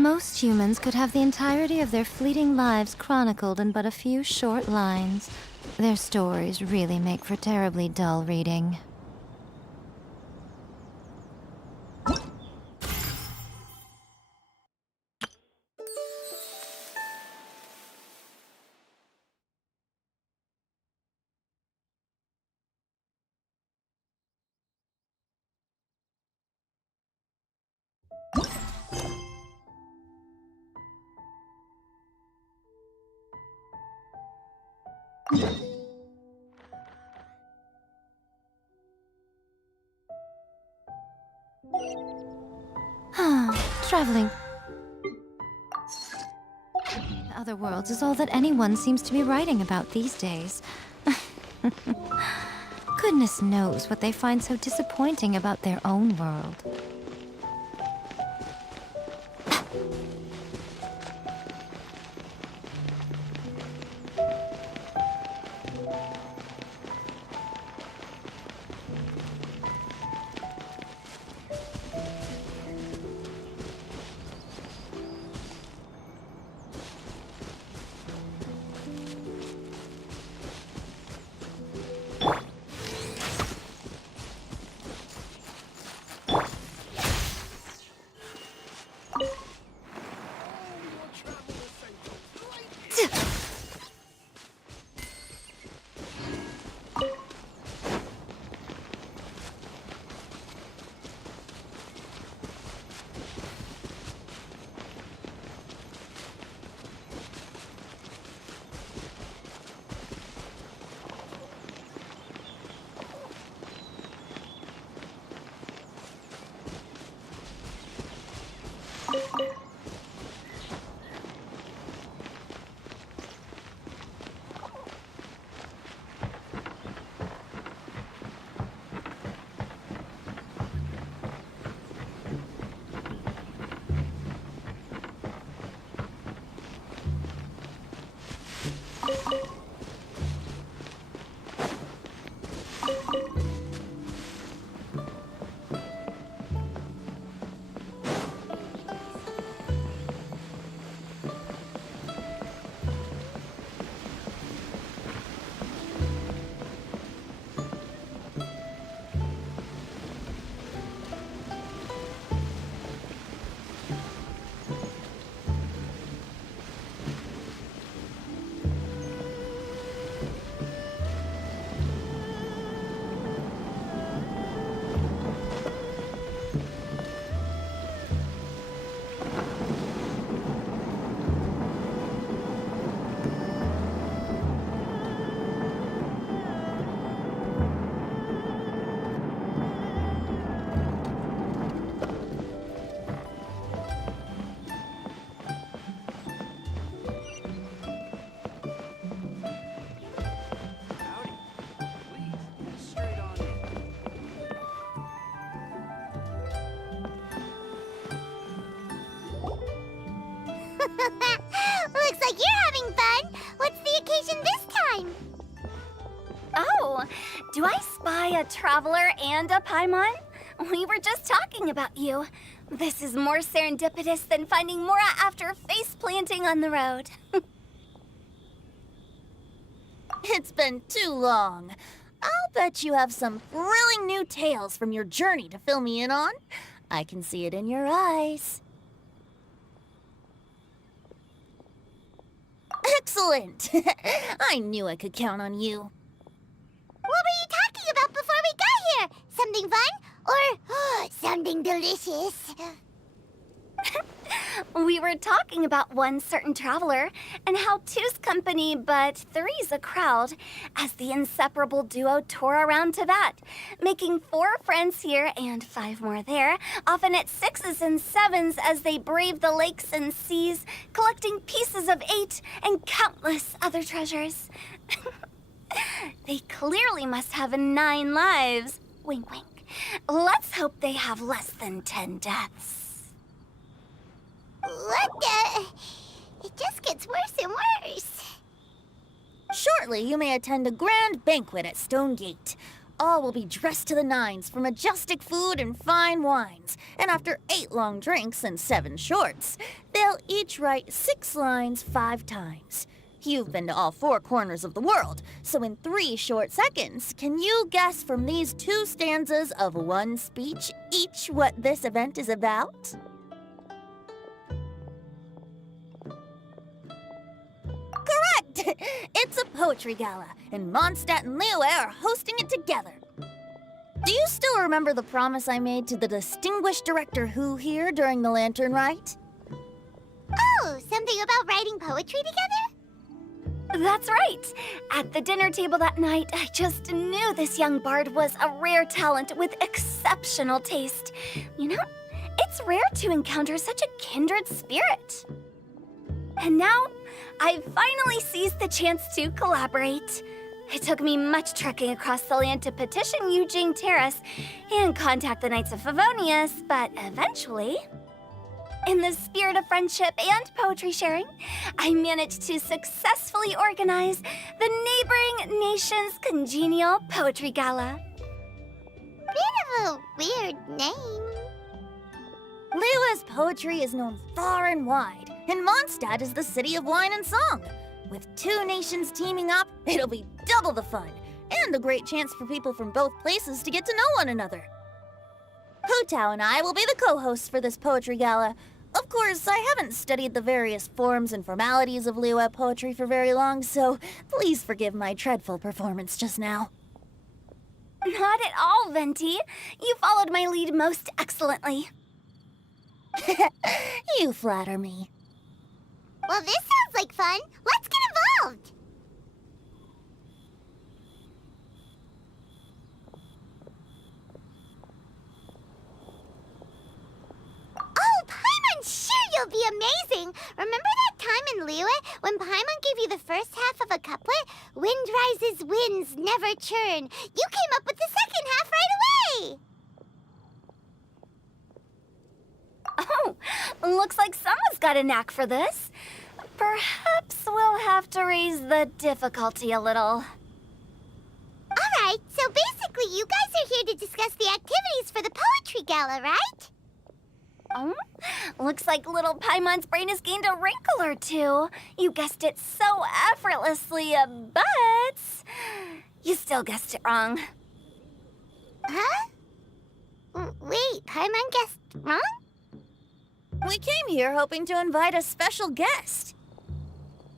Most humans could have the entirety of their fleeting lives chronicled in but a few short lines. Their stories really make for terribly dull reading. Traveling to other worlds is all that anyone seems to be writing about these days. Goodness knows what they find so disappointing about their own world. Looks like you're having fun! What's the occasion this time? Oh, do I spy a traveler and a Paimon? We were just talking about you. This is more serendipitous than finding Mora after face planting on the road. It's been too long. I'll bet you have some thrilling new tales from your journey to fill me in on. I can see it in your eyes. Excellent! I knew I could count on you. What were you talking about before we got here? Something fun? Or something delicious? We were talking about one certain traveler and how two's company but three's a crowd as the inseparable duo tour around Tibet, making 4 friends here and 5 more there, often at 6s and 7s as they brave the lakes and seas, collecting pieces of 8 and countless other treasures. They clearly must have 9 lives. Wink, wink. Let's hope they have less than 10 deaths. What the? It just gets worse and worse. Shortly, you may attend a grand banquet at Stone Gate. all will be dressed to the nines for majestic food and fine wines. And after 8 long drinks and 7 shorts, they'll each write 6 lines 5 times. You've been to all 4 corners of the world, so in 3 short seconds, can you guess from these 2 stanzas of 1 speech each what this event is about? Correct! It's a poetry gala, and Mondstadt and Liyue are hosting it together. Do you still remember the promise I made to the distinguished director Who here during the Lantern Rite? Oh, something about writing poetry together? That's right. At the dinner table that night, I just knew this young bard was a rare talent with exceptional taste. You know, it's rare to encounter such a kindred spirit. And now, I've finally seized the chance to collaborate. It took me much trekking across the land to petition Eugene Terrace and contact the Knights of Favonius, but eventually, in the spirit of friendship and poetry sharing, I managed to successfully organize the neighboring nation's Congenial Poetry Gala. Bit of a weird name. Liyue's poetry is known far and wide, and Mondstadt is the city of wine and song. With 2 nations teaming up, it'll be double the fun, and a great chance for people from both places to get to know one another. Hu Tao and I will be the co-hosts for this poetry gala. Of course, I haven't studied the various forms and formalities of Liyue poetry for very long, so please forgive my dreadful performance just now. Not at all, Venti. You followed my lead most excellently. You flatter me. Well, this sounds like fun. Let's get involved. Oh, Paimon, sure you'll be amazing. Remember that time in Liyue when Paimon gave you the first half of a couplet? Wind rises, winds never churn. You came up with the second half right away. Oh, looks like someone's got a knack for this. Perhaps we'll have to raise the difficulty a little. All right, so basically you guys are here to discuss the activities for the poetry gala, right? Oh, looks like little Paimon's brain has gained a wrinkle or two. You guessed it so effortlessly, but you still guessed it wrong. Huh? Wait, Paimon guessed wrong? We came here hoping to invite a special guest.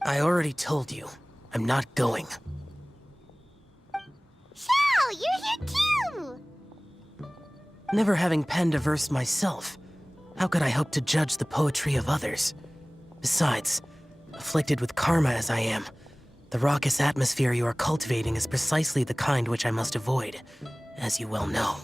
I already told you. I'm not going. Xiao, you're here too! Never having penned a verse myself, how could I hope to judge the poetry of others? Besides, afflicted with karma as I am, the raucous atmosphere you are cultivating is precisely the kind which I must avoid, as you well know.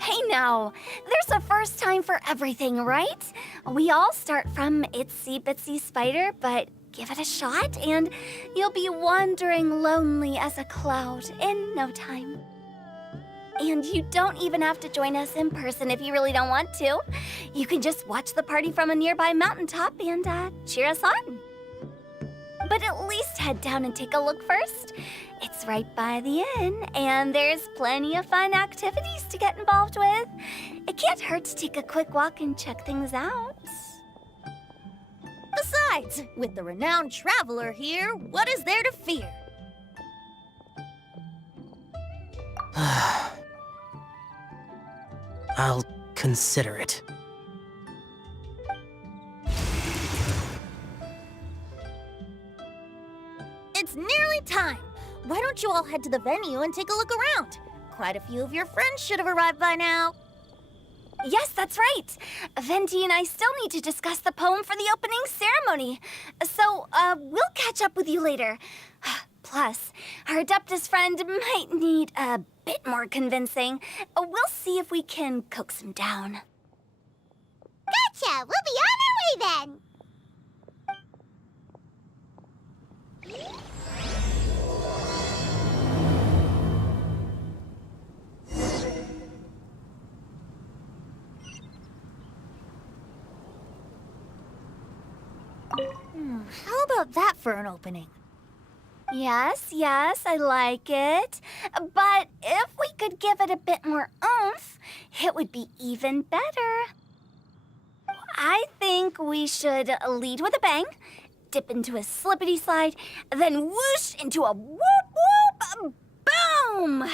Hey now, there's a first time for everything, right? We all start from itsy bitsy spider, but give it a shot and you'll be wandering lonely as a cloud in no time. And you don't even have to join us in person if you really don't want to. You can just watch the party from a nearby mountaintop and cheer us on. But at least head down and take a look first. It's right by the inn, and there's plenty of fun activities to get involved with. It can't hurt to take a quick walk and check things out. Besides, with the renowned traveler here, what is there to fear? I'll consider it. It's nearly time. Why don't you all head to the venue and take a look around? Quite a few of your friends should have arrived by now. Yes, that's right. Venti and I still need to discuss the poem for the opening ceremony. So, we'll catch up with you later. Plus, our Adeptus friend might need a bit more convincing. We'll see if we can coax him down. Gotcha! We'll be on our way then! How about that for an opening? Yes, I like it. But if we could give it a bit more oomph, it would be even better. I think we should lead with a bang, dip into a slippity slide, then whoosh into a whoop whoop boom!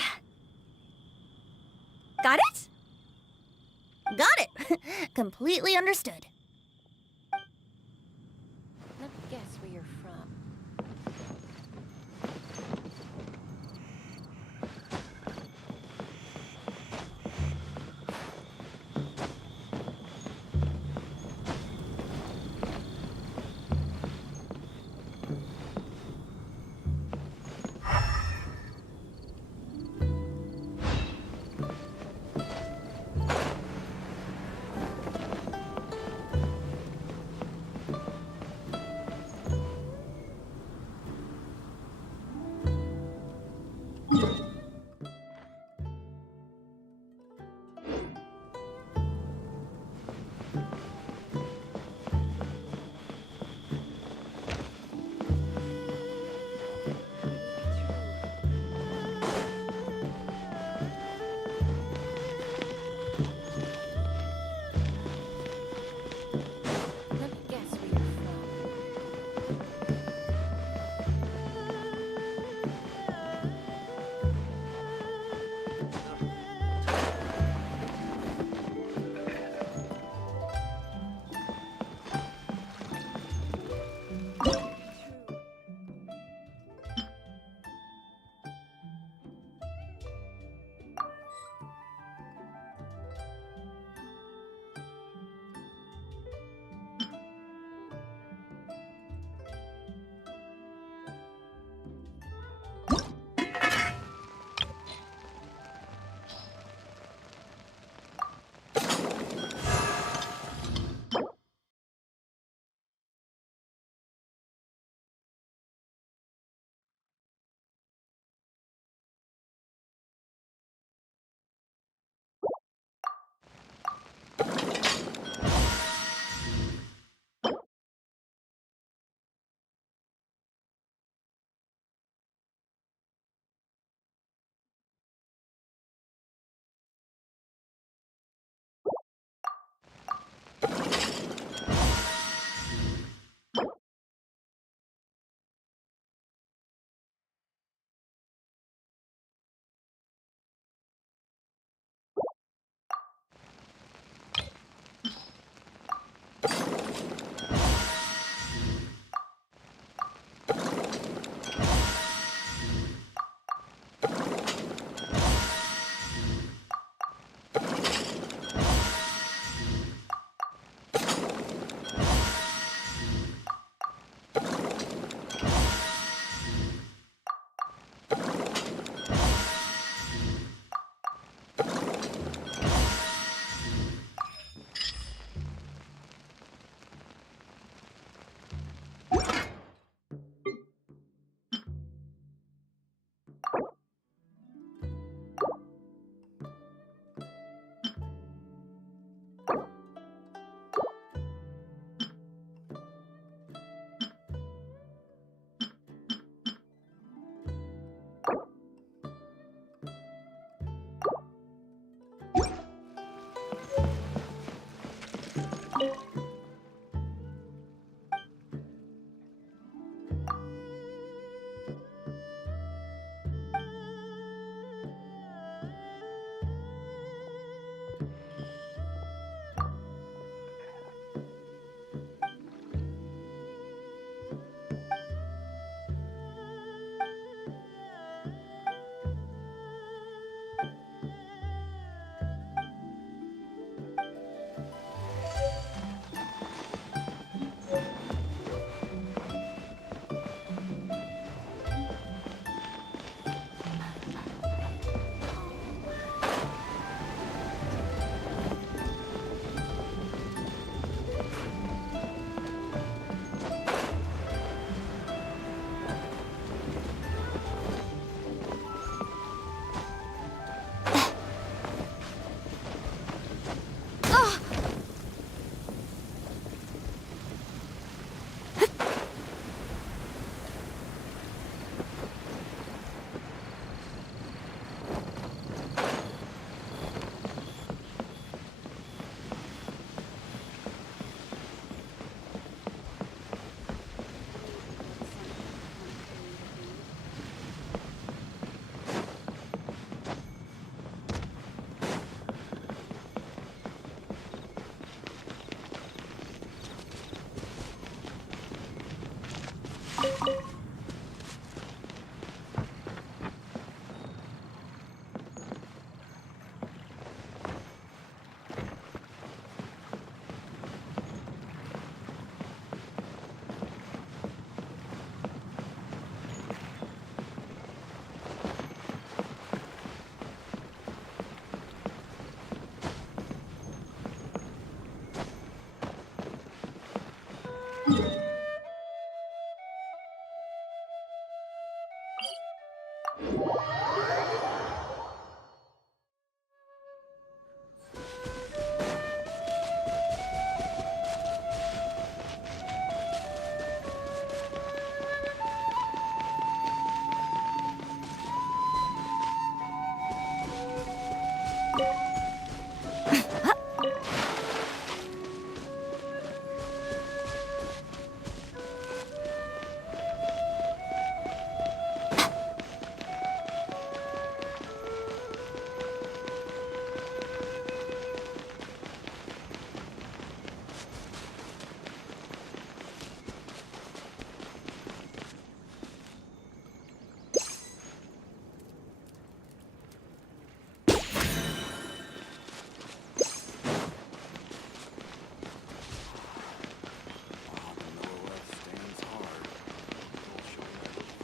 Got it? Got it. Completely understood. Let me guess where you're from.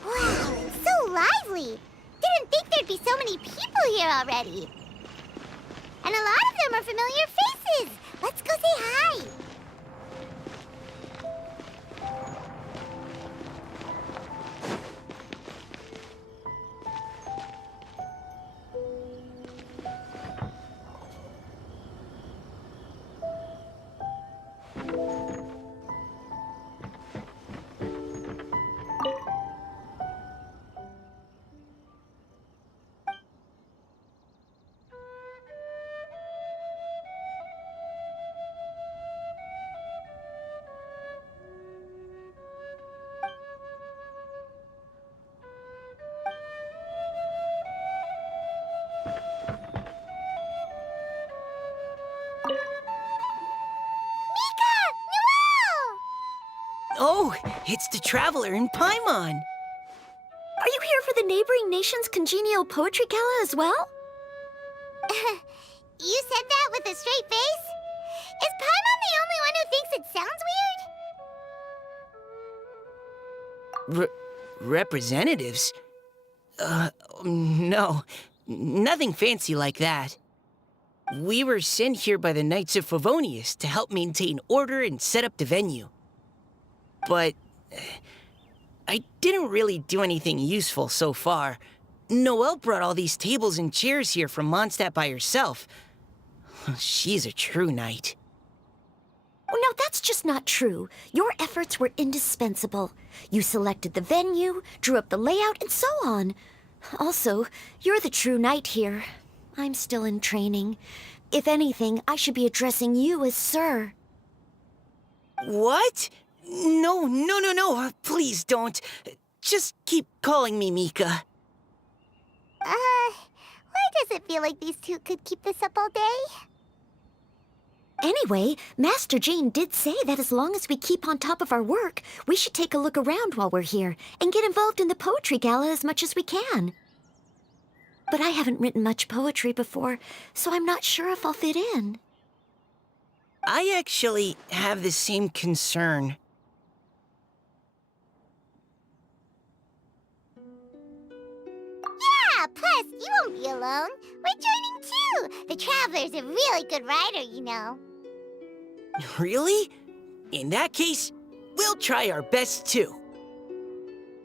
Wow, it's so lively. Didn't think there'd be so many people here already. And a lot of them are familiar faces. Let's go say hi. Mika! Noelle! Oh, it's the Traveler in Paimon! Are you here for the neighboring nation's Congenial Poetry Gala as well? You said that with a straight face? Is Paimon the only one who thinks it sounds weird? Representatives? No. Nothing fancy like that. We were sent here by the Knights of Favonius to help maintain order and set up the venue. But I didn't really do anything useful so far. Noelle brought all these tables and chairs here from Mondstadt by herself. She's a true knight. Oh, no, that's just not true. Your efforts were indispensable. You selected the venue, drew up the layout, and so on. Also, you're the true knight here. I'm still in training. If anything, I should be addressing you as Sir. What? No. Please don't. Just keep calling me Mika. Why does it feel like these two could keep this up all day? Anyway, Master Jane did say that as long as we keep on top of our work, we should take a look around while we're here and get involved in the poetry gala as much as we can. But I haven't written much poetry before, so I'm not sure if I'll fit in. I actually have the same concern. Yeah, plus, you won't be alone. We're joining too. The Traveler's a really good writer, you know. Really? In that case, we'll try our best too.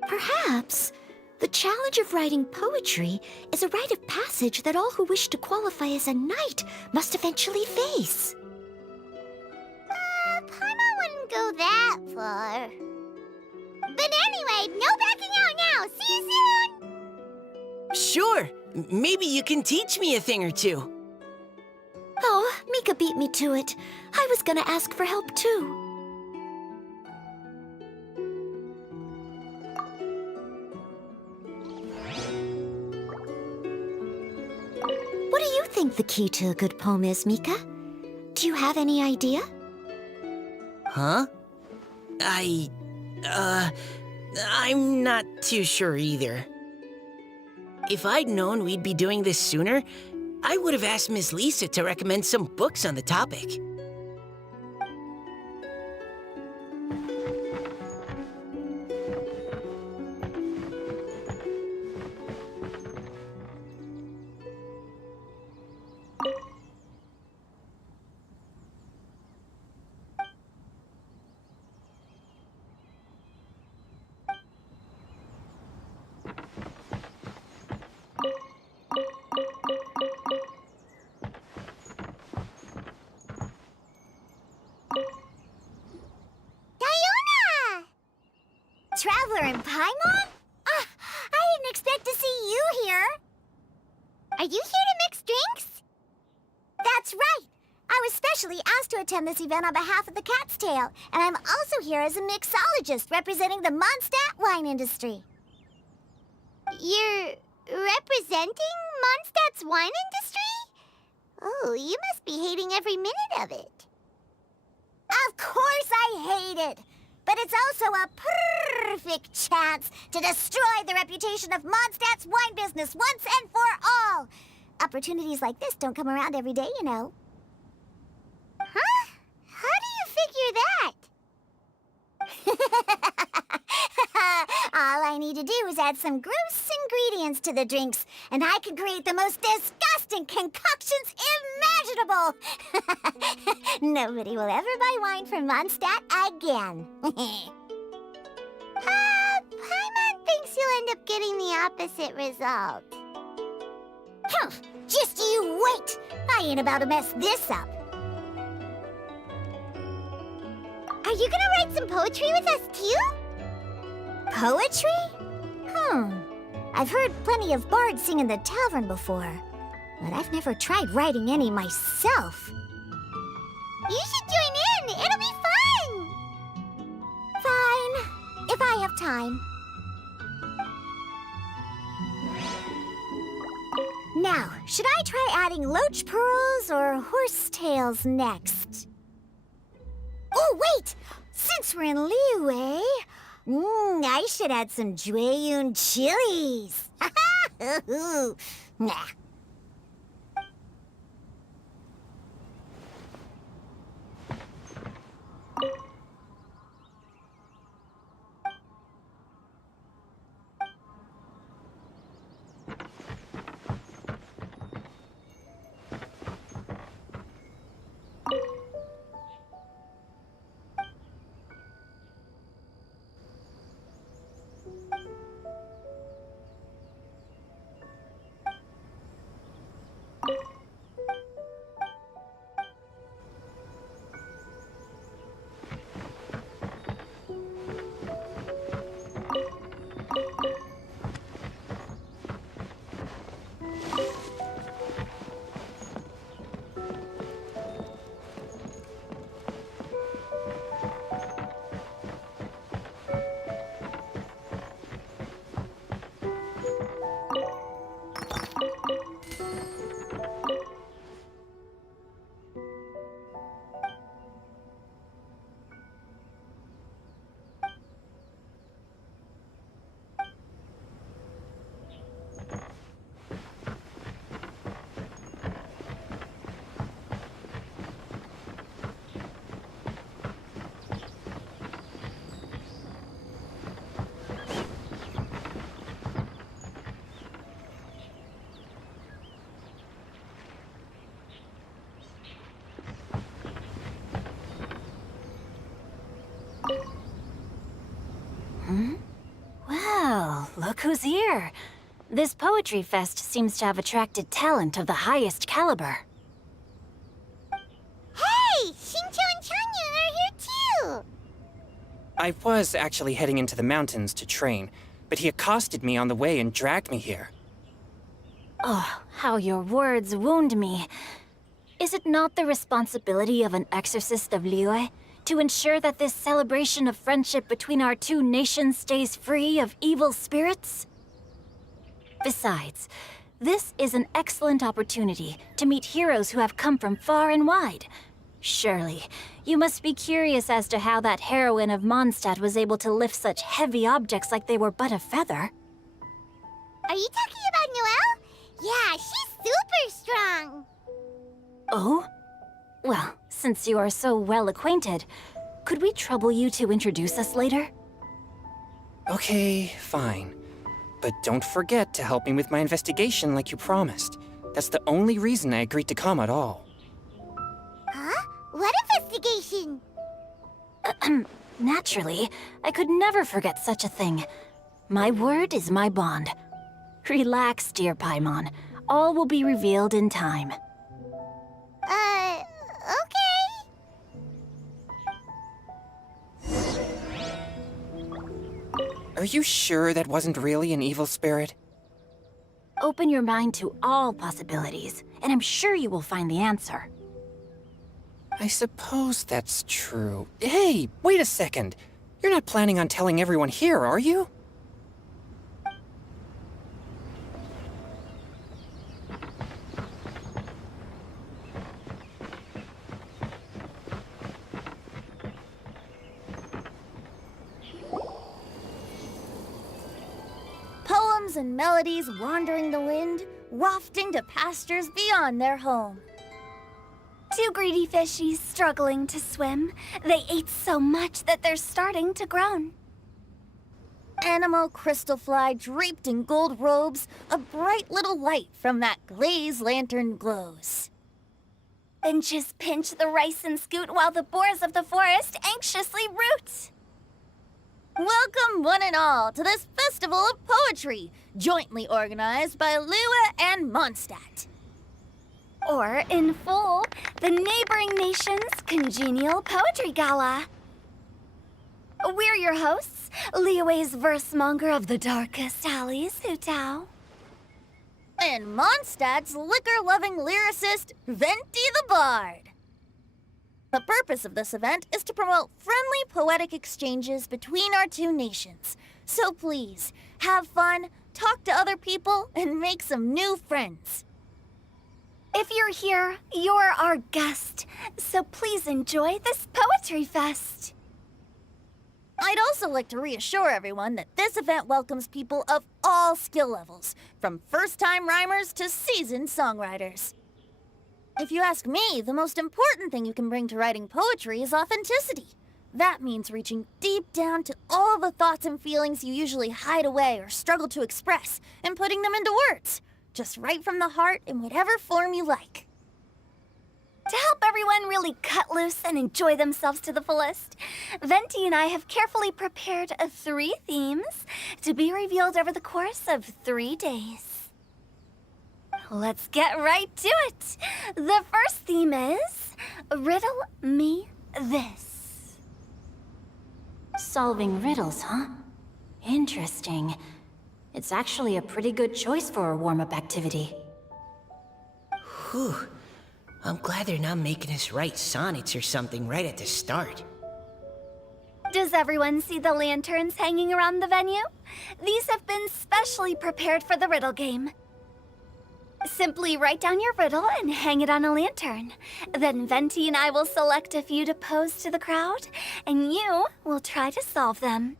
Perhaps. The challenge of writing poetry is a rite of passage that all who wish to qualify as a knight must eventually face. Paimon wouldn't go that far. But anyway, no backing out now. See you soon! Sure, maybe you can teach me a thing or two. Oh, Mika beat me to it. I was gonna ask for help too. What do you think the key to a good poem is, Mika? Do you have any idea? Huh? I'm not too sure either. If I'd known we'd be doing this sooner, I would have asked Miss Lisa to recommend some books on the topic. traveler in Paimon? Ah, I didn't expect to see you here. Are you here to mix drinks? That's right. I was specially asked to attend this event on behalf of the Cat's Tail, and I'm also here as a mixologist representing the Mondstadt wine industry. You're representing Mondstadt's wine industry? Oh, you must be hating every minute of it. Of course I hate it! But it's also a perfect chance to destroy the reputation of Mondstadt's wine business once and for all! Opportunities like this don't come around every day, you know. Huh? How do you figure that? All I need to do is add some gross ingredients to the drinks, and I can create the most disgusting concoctions imaginable! Nobody will ever buy wine from Mondstadt again. Paimon thinks you'll end up getting the opposite result. Just you wait! I ain't about to mess this up. Are you gonna write some poetry with us, too? Poetry? I've heard plenty of bards sing in the tavern before, but I've never tried writing any myself. You should join in! It'll be fun! Fine, if I have time. Now, should I try adding loach pearls or horse tails next? Oh, wait! Since we're in Liyue, I should add some Jueyun chilies. Nah. Well, look who's here. This poetry fest seems to have attracted talent of the highest caliber. Hey! Shincho and Changyun are here too! I was actually heading into the mountains to train, but he accosted me on the way and dragged me here. Oh, how your words wound me. Is it not the responsibility of an exorcist of Liyue to ensure that this celebration of friendship between our two nations stays free of evil spirits? Besides, this is an excellent opportunity to meet heroes who have come from far and wide. Surely, you must be curious as to how that heroine of Mondstadt was able to lift such heavy objects like they were but a feather. Are you talking about Noelle? Yeah, she's super strong! Oh? Well, since you are so well acquainted, could we trouble you to introduce us later? Okay, fine. But don't forget to help me with my investigation like you promised. That's the only reason I agreed to come at all. Huh? What investigation? Naturally, I could never forget such a thing. My word is my bond. Relax, dear Paimon. All will be revealed in time. Okay. Are you sure that wasn't really an evil spirit? Open your mind to all possibilities, and I'm sure you will find the answer. I suppose that's true. Hey, wait a second. You're not planning on telling everyone here, are you? Poems and melodies wandering the wind, wafting to pastures beyond their home. Two greedy fishies struggling to swim. They ate so much that they're starting to groan. Animal crystal fly draped in gold robes, a bright little light from that glazed lantern glows. Benches pinch the rice and scoot while the boars of the forest anxiously root. Welcome, one and all, to this festival of poetry, jointly organized by Liyue and Mondstadt. Or, in full, the neighboring nation's Congenial Poetry Gala. We're your hosts, Liyue's verse-monger of the darkest alleys, Hutao. And Mondstadt's liquor-loving lyricist, Venti the Bard. The purpose of this event is to promote friendly poetic exchanges between our two nations. So please, have fun, talk to other people, and make some new friends. If you're here, you're our guest, so please enjoy this Poetry Fest. I'd also like to reassure everyone that this event welcomes people of all skill levels, from first-time rhymers to seasoned songwriters. If you ask me, the most important thing you can bring to writing poetry is authenticity. That means reaching deep down to all the thoughts and feelings you usually hide away or struggle to express, and putting them into words. Just right from the heart in whatever form you like. To help everyone really cut loose and enjoy themselves to the fullest, Venti and I have carefully prepared 3 themes to be revealed over the course of 3 days. Let's get right to it. The first theme is Riddle Me This. Solving riddles, huh? Interesting. It's actually a pretty good choice for a warm-up activity. Whew. I'm glad they're not making us write sonnets or something right at the start. Does everyone see the lanterns hanging around the venue? These have been specially prepared for the riddle game. Simply write down your riddle and hang it on a lantern. Then Venti and I will select a few to pose to the crowd, and you will try to solve them.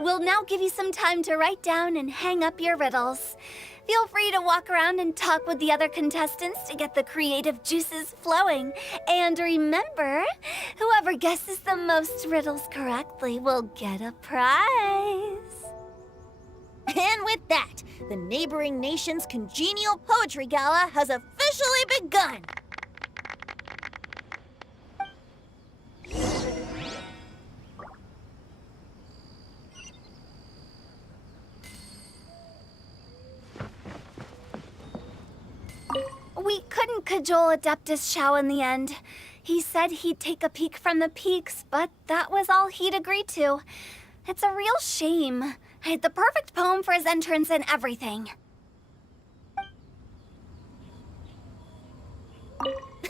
We'll now give you some time to write down and hang up your riddles. Feel free to walk around and talk with the other contestants to get the creative juices flowing. And remember, whoever guesses the most riddles correctly will get a prize. And with that, the neighboring nation's Congenial Poetry Gala has officially begun! We couldn't cajole Adeptus Shao in the end. He said he'd take a peek from the peaks, but that was all he'd agreed to. It's a real shame. I had the perfect poem for his entrance and everything.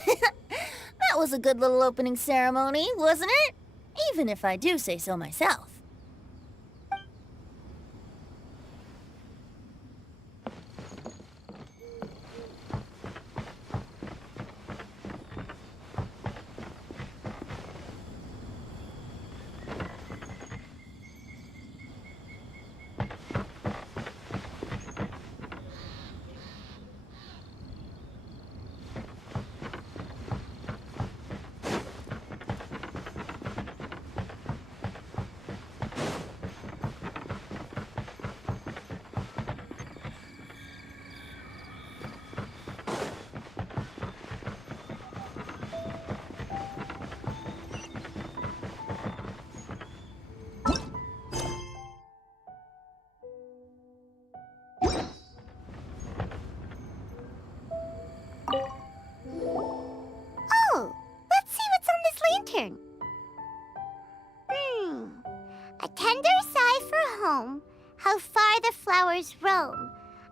That was a good little opening ceremony, wasn't it? Even if I do say so myself. how far the flowers roam.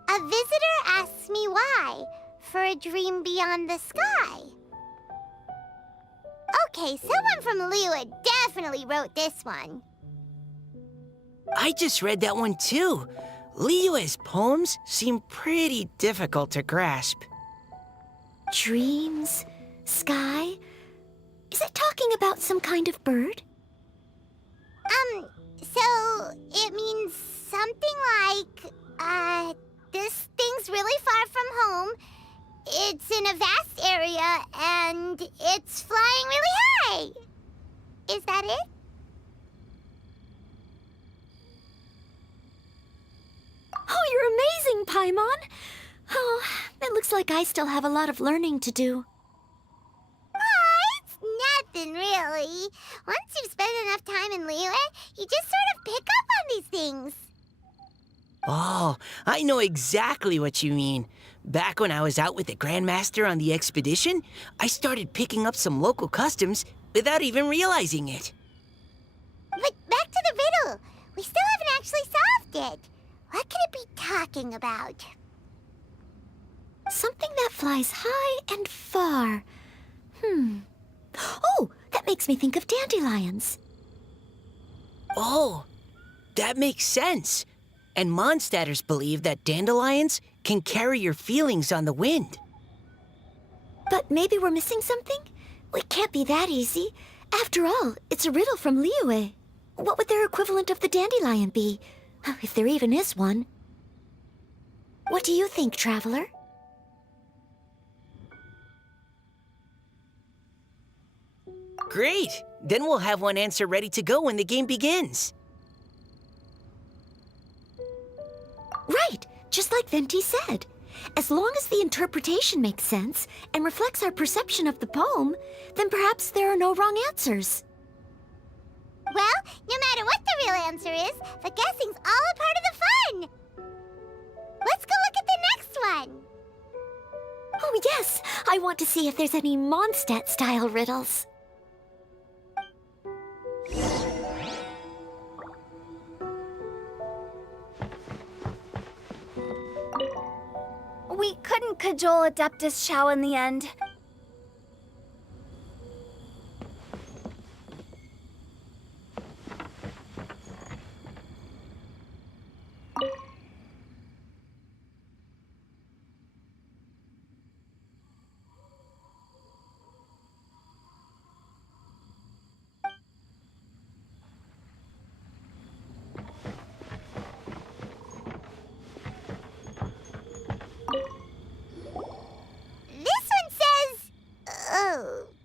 A visitor asks me why, for a dream beyond the sky. Okay, someone from Liyue definitely wrote this one. I just read that one too. Liyue's poems seem pretty difficult to grasp. Dreams? Sky? Is it talking about some kind of bird? So it means something like, this thing's really far from home. It's in a vast area, and it's flying really high. Is that it? Oh, you're amazing, Paimon! Oh, it looks like I still have a lot of learning to do. It's nothing, really. Once you've spent enough time in Liyue, you just sort of pick up on these things. Oh, I know exactly what you mean. Back when I was out with the Grandmaster on the expedition, I started picking up some local customs without even realizing it. But back to the riddle. We still haven't actually solved it. What could it be talking about? Something that flies high and far. Oh, that makes me think of dandelions. Oh, that makes sense. And Mondstadters believe that dandelions can carry your feelings on the wind. But maybe we're missing something? It can't be that easy. After all, it's a riddle from Liyue. What would their equivalent of the dandelion be? If there even is one. What do you think, Traveler? Great! Then we'll have one answer ready to go when the game begins. Right, just like Venti said. As long as the interpretation makes sense and reflects our perception of the poem, then perhaps there are no wrong answers. Well, no matter what the real answer is, the guessing's all a part of the fun. Let's go look at the next one. Oh yes, I want to see if there's any Mondstadt-style riddles. We couldn't cajole Adeptus Shao in the end.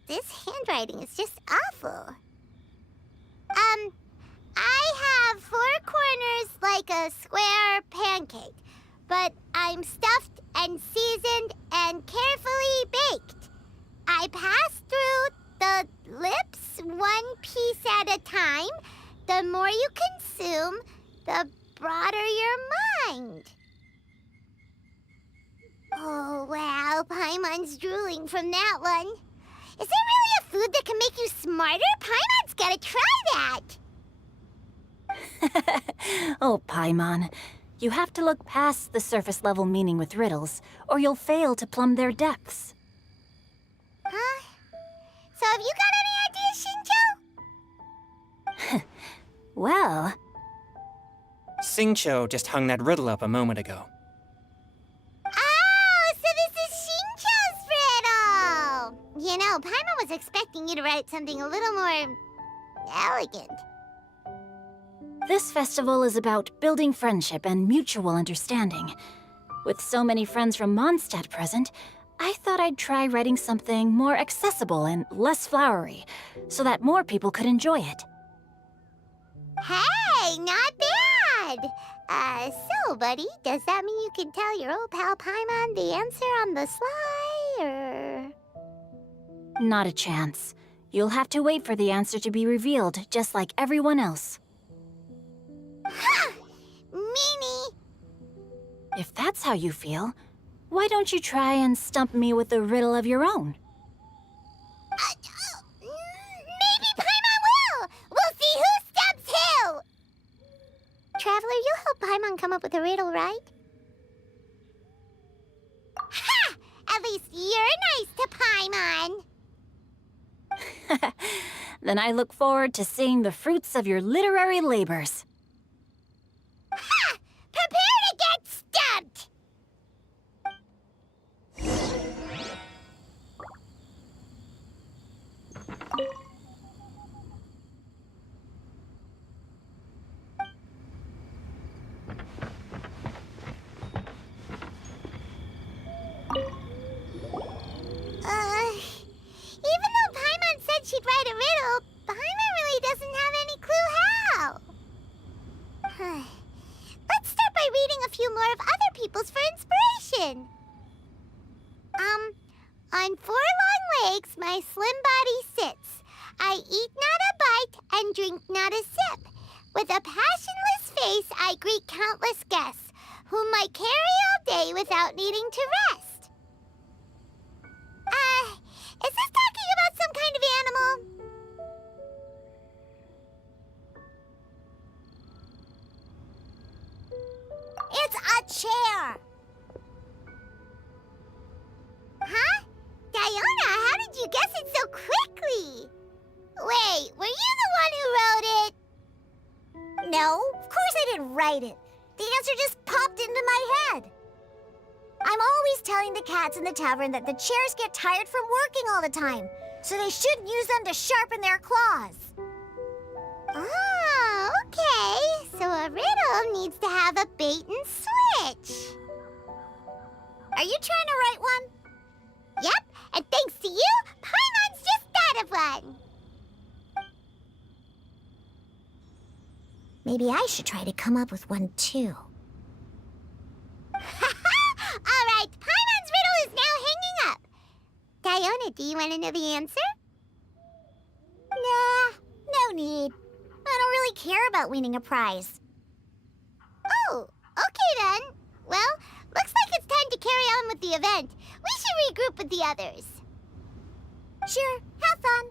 This handwriting is just awful. I have 4 corners like a square pancake, but I'm stuffed and seasoned and carefully baked. I pass through the lips 1 piece at a time. The more you consume, the broader your mind. Oh, wow, Paimon's drooling from that one. Is there really a food that can make you smarter? Paimon's gotta try that! Oh, Paimon. You have to look past the surface-level meaning with riddles, or you'll fail to plumb their depths. Huh? So have you got any ideas, Shinjo? Well, Xingqiu just hung that riddle up a moment ago. Oh, so this is Shinjo's riddle! You know, Paimon was expecting you to write something a little more elegant. this festival is about building friendship and mutual understanding. With so many friends from Mondstadt present, I thought I'd try writing something more accessible and less flowery, so that more people could enjoy it. Hey, not bad! So, buddy, does that mean you can tell your old pal Paimon the answer on the sly, or...? Not a chance. You'll have to wait for the answer to be revealed, just like everyone else. Ha! Meanie! If that's how you feel, why don't you try and stump me with a riddle of your own? Maybe Paimon will! We'll see who stumps who! Traveler, you help Paimon come up with a riddle, right? Ha! At least you're nice to Paimon. Then I look forward to seeing the fruits of your literary labors. Ha! Prepare to get stumped! Even though Paimon said she'd write a riddle, Paimon really doesn't have any clue how. Let's start by reading a few more of other people's for inspiration. On 4 long legs, my slim body sits. I eat not a bite and drink not a sip. With a passionless face, I greet countless guests, whom I carry all day without needing to rest. Is this talking about some kind of animal? It's a chair! Huh? Diona, how did you guess it so quickly? Wait, were you the one who wrote it? No, of course I didn't write it. The answer just popped into my head. I'm always telling the cats in the tavern that the chairs get tired from working all the time, so they shouldn't use them to sharpen their claws. Oh, okay. So a riddle needs to have a bait and switch. Are you trying to write one? Yep, and thanks to you, Paimon's just thought of one. Maybe I should try to come up with one too. All right, Paimon's riddle is now hanging up. Diona, do you want to know the answer? Nah, no need. I don't really care about winning a prize. Oh, okay then. Well, looks like it's time to carry on with the event. We should regroup with the others. Sure, have fun.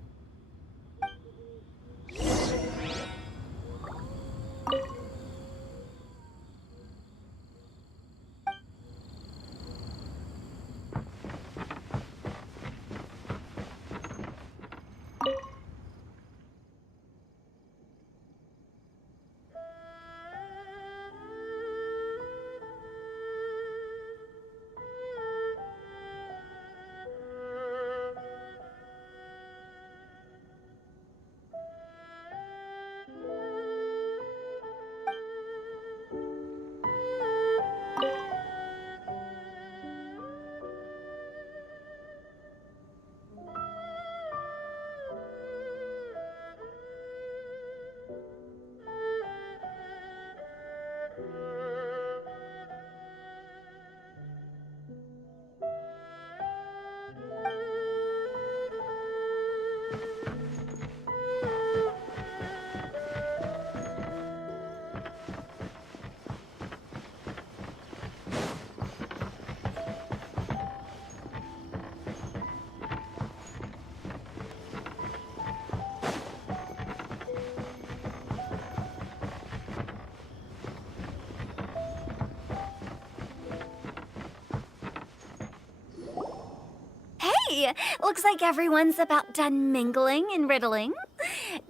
Hey, looks like everyone's about done mingling and riddling.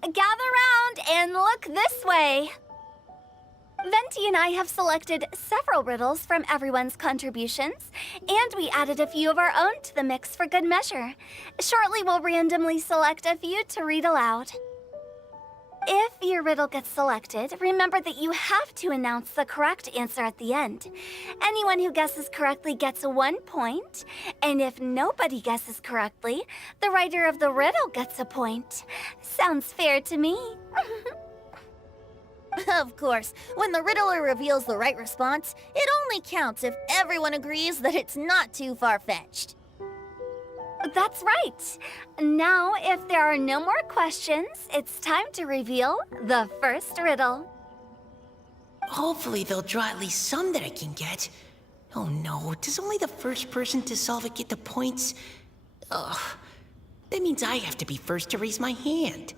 Gather round and look this way. Venti and I have selected several riddles from everyone's contributions, and we added a few of our own to the mix for good measure. Shortly, we'll randomly select a few to read aloud. If your riddle gets selected, remember that you have to announce the correct answer at the end. Anyone who guesses correctly gets 1 point, and if nobody guesses correctly, the writer of the riddle gets a point. Sounds fair to me. Of course, when the riddler reveals the right response, it only counts if everyone agrees that it's not too far-fetched. That's right. Now, if there are no more questions, it's time to reveal the first riddle. Hopefully they'll draw at least some that I can get. Oh no, does only the first person to solve it get the points? Ugh, that means I have to be first to raise my hand.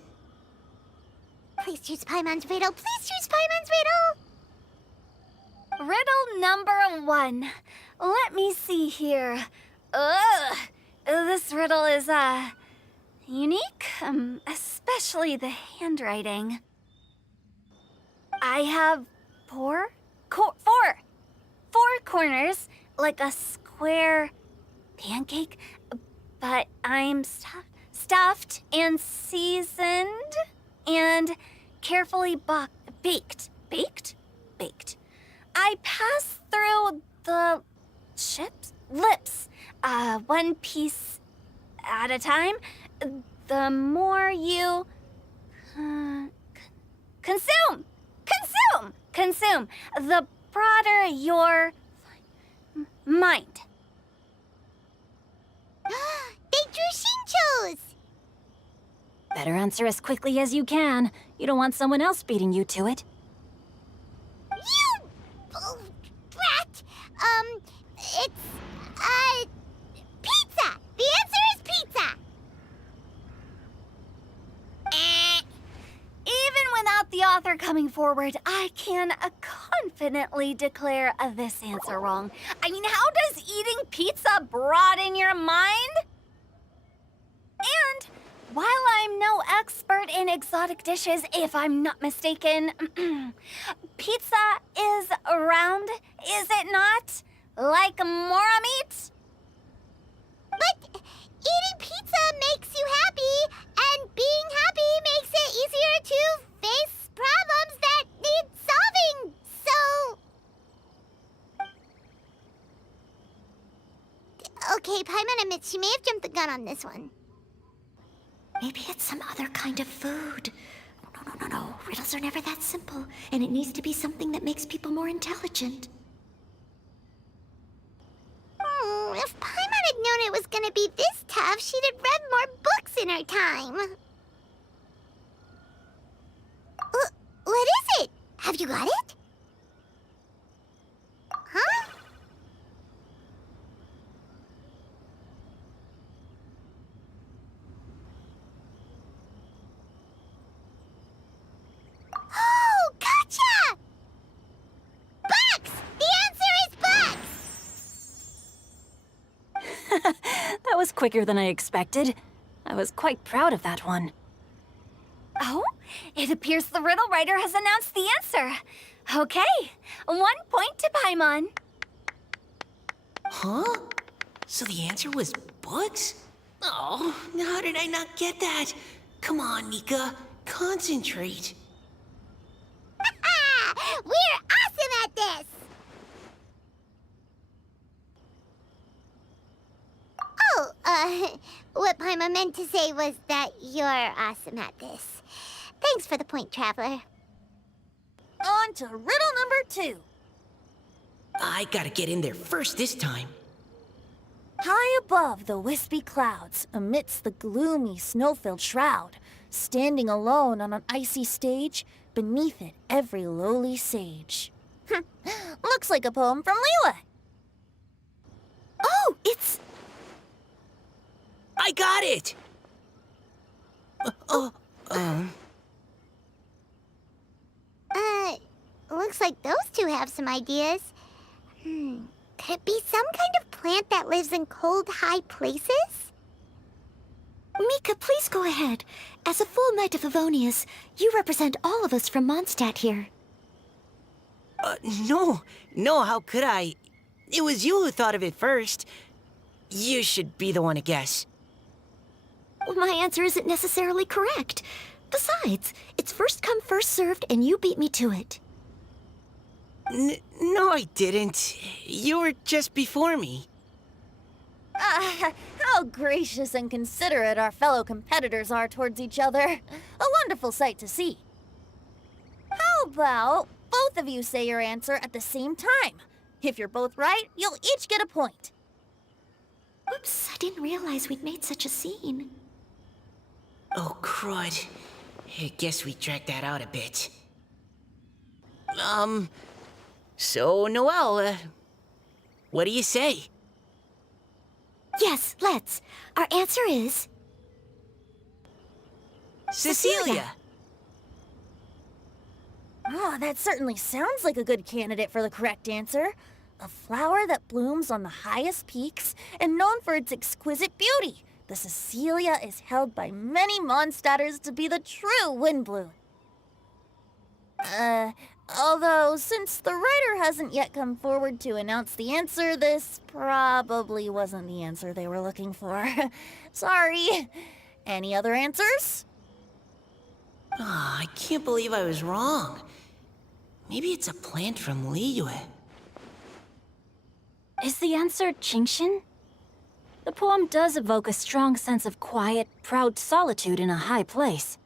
Please choose Paimon's riddle. Please choose Paimon's riddle. Riddle number 1. Let me see here. Ugh. This riddle is, unique, especially the handwriting. I have four corners, like a square pancake, but I'm stuffed and seasoned and carefully baked. Baked. I pass through the lips, one piece at a time. The more you consume, the broader your mind. They drew Shinchos! Better answer as quickly as you can. You don't want someone else beating you to it. You brat! It's, pizza! The answer is pizza! Even without the author coming forward, I can confidently declare this answer wrong. I mean, how does eating pizza broaden your mind? And while I'm no expert in exotic dishes, if I'm not mistaken, pizza is round, is it not? Like mora meat? But eating pizza makes you happy, and being happy makes it easier to face problems that need solving, so... Okay, Paimon admits she may have jumped the gun on this one. Maybe it's some other kind of food. No. Riddles are never that simple, and it needs to be something that makes people more intelligent. If Paimon had known it was gonna be this tough, she'd have read more books in her time. What is it? Have you got it? Huh? Oh, gotcha! Bucks! The answer is bucks! That was quicker than I expected. I was quite proud of that one. Oh, it appears the riddle writer has announced the answer. Okay, 1 point to Paimon. Huh? So the answer was bugs? Oh, how did I not get that? Come on, Mika. Concentrate. We're awesome at this! Oh, what Paimon meant to say was that you're awesome at this. Thanks for the point, Traveler. On to riddle number 2. I gotta get in there first this time. High above the wispy clouds, amidst the gloomy, snow-filled shroud, standing alone on an icy stage, beneath it every lowly sage. Looks like a poem from Liyue. Oh, it's... I got it! Looks like those two have some ideas. Could it be some kind of plant that lives in cold, high places? Mika, please go ahead. As a full Knight of Favonius, you represent all of us from Mondstadt here. No, how could I? It was you who thought of it first. You should be the one to guess. Well, my answer isn't necessarily correct. Besides, it's first come, first served, and you beat me to it. No, I didn't. You were just before me. How gracious and considerate our fellow competitors are towards each other. A wonderful sight to see. How about both of you say your answer at the same time? If you're both right, you'll each get a point. Whoops, I didn't realize we'd made such a scene. Oh, crud. I guess we dragged that out a bit. So, Noelle, what do you say? Yes, let's. Our answer is... Cecilia! Oh, that certainly sounds like a good candidate for the correct answer. A flower that blooms on the highest peaks and known for its exquisite beauty. The Cecilia is held by many Mondstadters to be the true wind bloom. Although, since the writer hasn't yet come forward to announce the answer, this probably wasn't the answer they were looking for. Sorry. Any other answers? Ah, I can't believe I was wrong. Maybe it's a plant from Liyue. Is the answer Genshin? The poem does evoke a strong sense of quiet, proud solitude in a high place.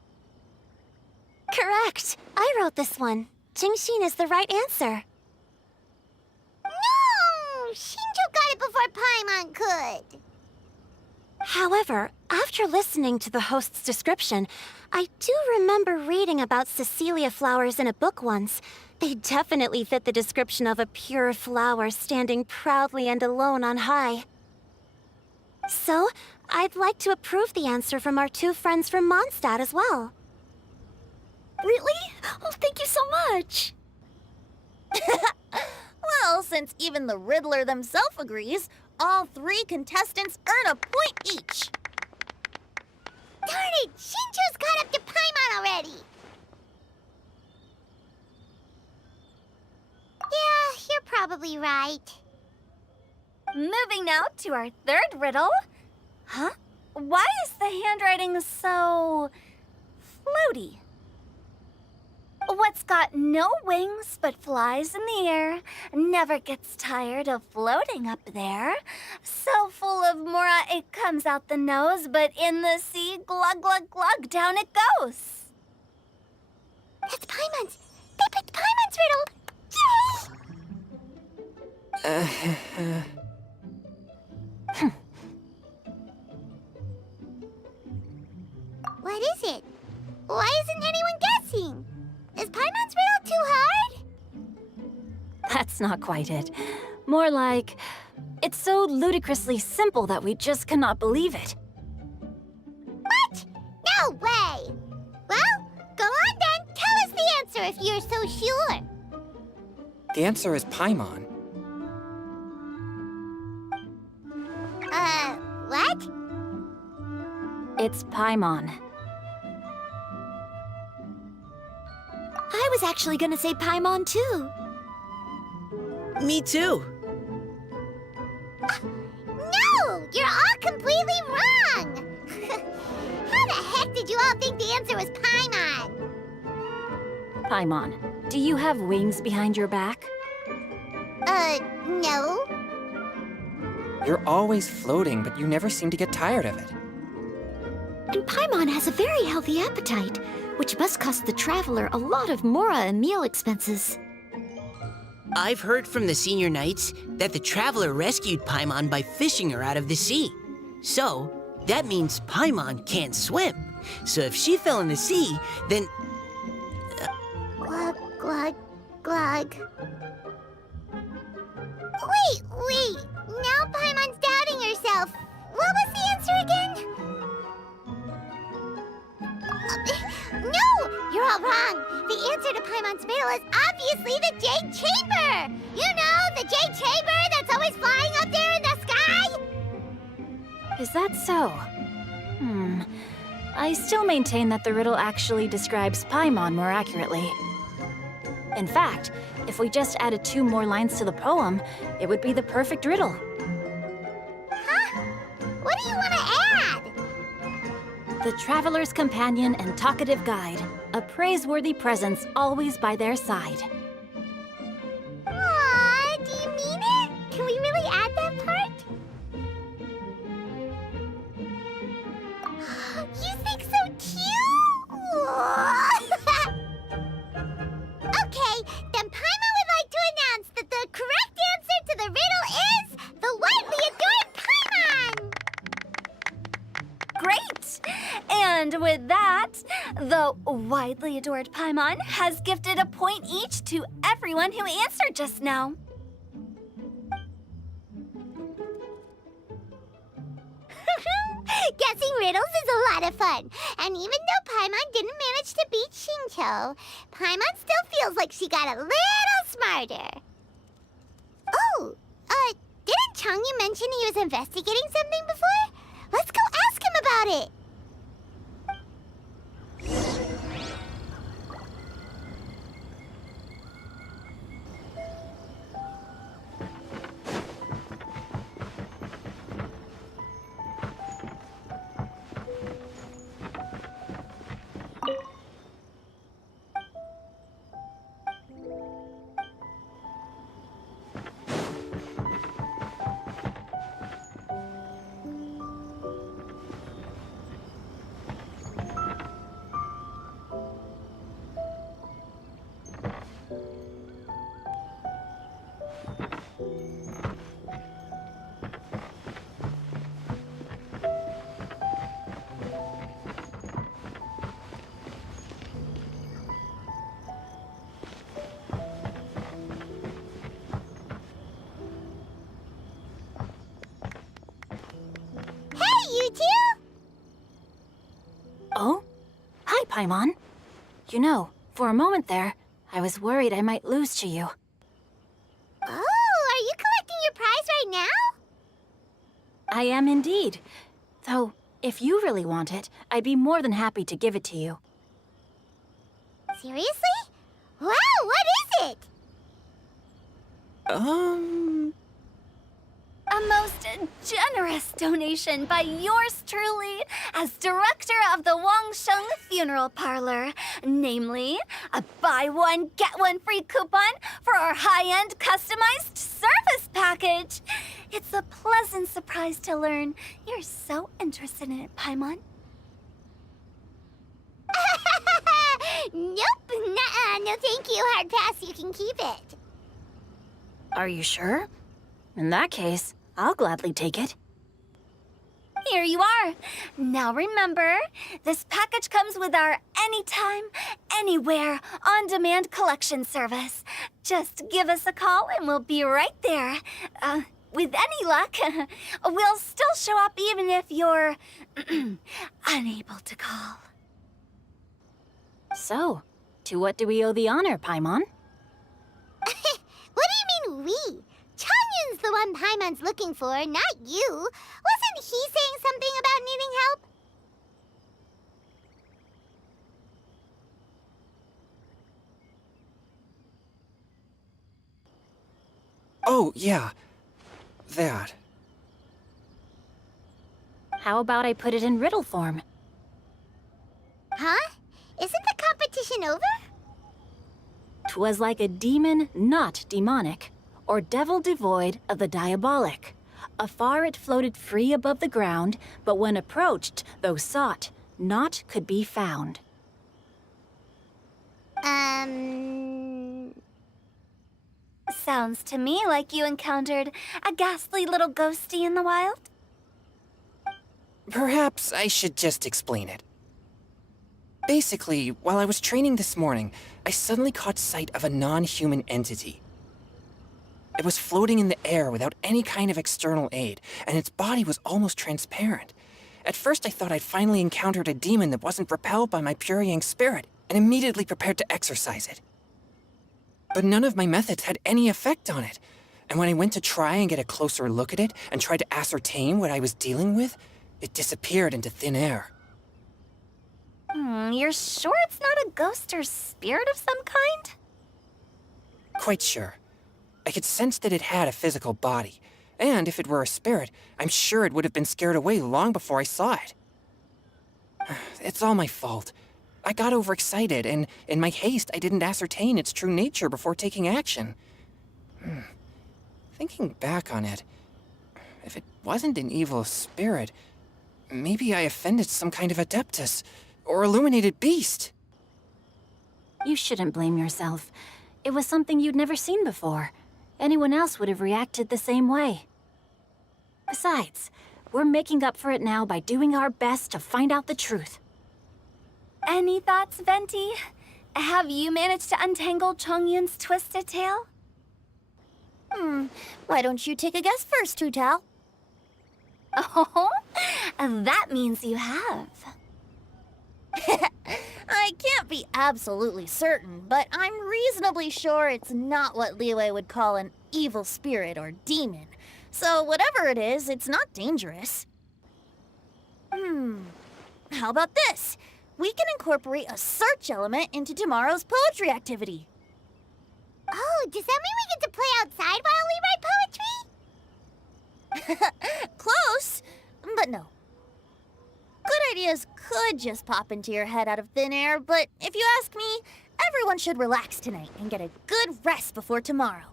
Correct. I wrote this one. Genshin is the right answer. No! Shinjo got it before Paimon could. However, after listening to the host's description, I do remember reading about Cecilia flowers in a book once. They definitely fit the description of a pure flower standing proudly and alone on high. So, I'd like to approve the answer from our two friends from Mondstadt as well. Really? Oh, thank you so much! Well, since even the Riddler themselves agrees, all three contestants earn a point each. Darn it! Shinjo's caught up to Paimon already! Yeah, you're probably right. Moving now to our third riddle. Huh? Why is the handwriting so floaty? What's got no wings but flies in the air, never gets tired of floating up there. So full of mora it comes out the nose, but in the sea, glug glug glug, down it goes. That's Paimon's! They picked Paimon's riddle! Yay! What is it? Why isn't anyone guessing? Is Paimon's riddle too hard? That's not quite it. More like, it's so ludicrously simple that we just cannot believe it. What? No way! Well, go on then. Tell us the answer if you're so sure. The answer is Paimon. What? It's Paimon. I was actually gonna say Paimon too. Me too. No! You're all completely wrong! How the heck did you all think the answer was Paimon? Paimon, do you have wings behind your back? No. You're always floating, but you never seem to get tired of it. And Paimon has a very healthy appetite, which must cost the traveler a lot of mora and meal expenses. I've heard from the senior knights that the traveler rescued Paimon by fishing her out of the sea. So, that means Paimon can't swim. So if she fell in the sea, then... Glug, glug, glug. Wait! Now Paimon's doubting herself. What was the answer again? No! You're all wrong. The answer to Paimon's riddle is obviously the Jade Chamber! You know, the Jade Chamber that's always flying up there in the sky? Is that so? I still maintain that the riddle actually describes Paimon more accurately. In fact, if we just added 2 more lines to the poem, it would be the perfect riddle. Huh? What do you want to add? The traveler's companion and talkative guide, a praiseworthy presence always by their side. Aw, do you mean it? Can we really add that part? You think so cute? Okay, then Paimon would like to announce that the correct answer to the riddle is the widely adored Paimon! Great! And with that, the widely adored Paimon has gifted a point each to everyone who answered just now. Guessing riddles is a lot of fun. And even though Paimon didn't manage to beat Xingqiu, Paimon still feels like she got a little smarter. Oh, didn't Changyu mention he was investigating something before? Let's go ask him about it. You too? Oh? Hi, Paimon. You know, for a moment there, I was worried I might lose to you. Oh, are you collecting your prize right now? I am indeed. Though, if you really want it, I'd be more than happy to give it to you. Seriously? Wow, what is it? A most generous donation by yours truly as director of the Wangsheng Funeral Parlor. Namely, a buy one, get one free coupon for our high-end customized service package. It's a pleasant surprise to learn you're so interested in it, Paimon. Nope, nuh-uh, no thank you, hard pass, you can keep it. Are you sure? In that case, I'll gladly take it. Here you are. Now remember, this package comes with our anytime, anywhere, on-demand collection service. Just give us a call and we'll be right there. With any luck, we'll still show up even if you're unable to call. So, to what do we owe the honor, Paimon? What do you mean, we? Changyun's the one Paimon's looking for, not you. Wasn't he saying something about needing help? Oh, yeah. That. How about I put it in riddle form? Huh? Isn't the competition over? 'Twas like a demon not demonic, or devil devoid of the diabolic. Afar it floated free above the ground, but when approached, though sought, naught could be found. Sounds to me like you encountered a ghastly little ghosty in the wild. Perhaps I should just explain it. Basically, while I was training this morning, I suddenly caught sight of a non-human entity. It was floating in the air without any kind of external aid, and its body was almost transparent. At first I thought I'd finally encountered a demon that wasn't repelled by my pure yang spirit, and immediately prepared to exorcise it. But none of my methods had any effect on it, and when I went to try and get a closer look at it and tried to ascertain what I was dealing with, it disappeared into thin air. You're sure it's not a ghost or spirit of some kind? Quite sure. I could sense that it had a physical body, and if it were a spirit, I'm sure it would have been scared away long before I saw it. It's all my fault. I got overexcited, and in my haste, I didn't ascertain its true nature before taking action. Thinking back on it, if it wasn't an evil spirit, maybe I offended some kind of adeptus, or illuminated beast. You shouldn't blame yourself. It was something you'd never seen before. Anyone else would have reacted the same way. Besides, we're making up for it now by doing our best to find out the truth. Any thoughts, Venti? Have you managed to untangle Chongyun's twisted tail? Why don't you take a guess first, Hu Tao? Oh, That means you have. I can't be absolutely certain, but I'm reasonably sure it's not what Liyue would call an evil spirit or demon. So whatever it is, it's not dangerous. How about this? We can incorporate a search element into tomorrow's poetry activity. Oh, does that mean we get to play outside while we write poetry? Close, but no. Good ideas could just pop into your head out of thin air, but if you ask me, everyone should relax tonight and get a good rest before tomorrow.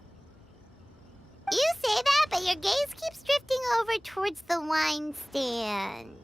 You say that, but your gaze keeps drifting over towards the wine stand.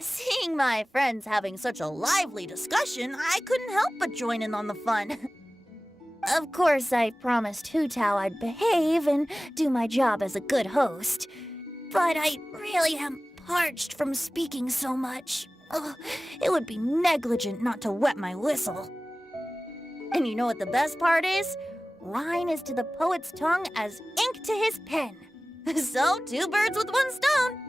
Seeing my friends having such a lively discussion, I couldn't help but join in on the fun. Of course, I promised Hu Tao I'd behave and do my job as a good host. But I really am parched from speaking so much. Ugh, it would be negligent not to wet my whistle. And you know what the best part is? Wine is to the poet's tongue as ink to his pen. So, two birds with one stone.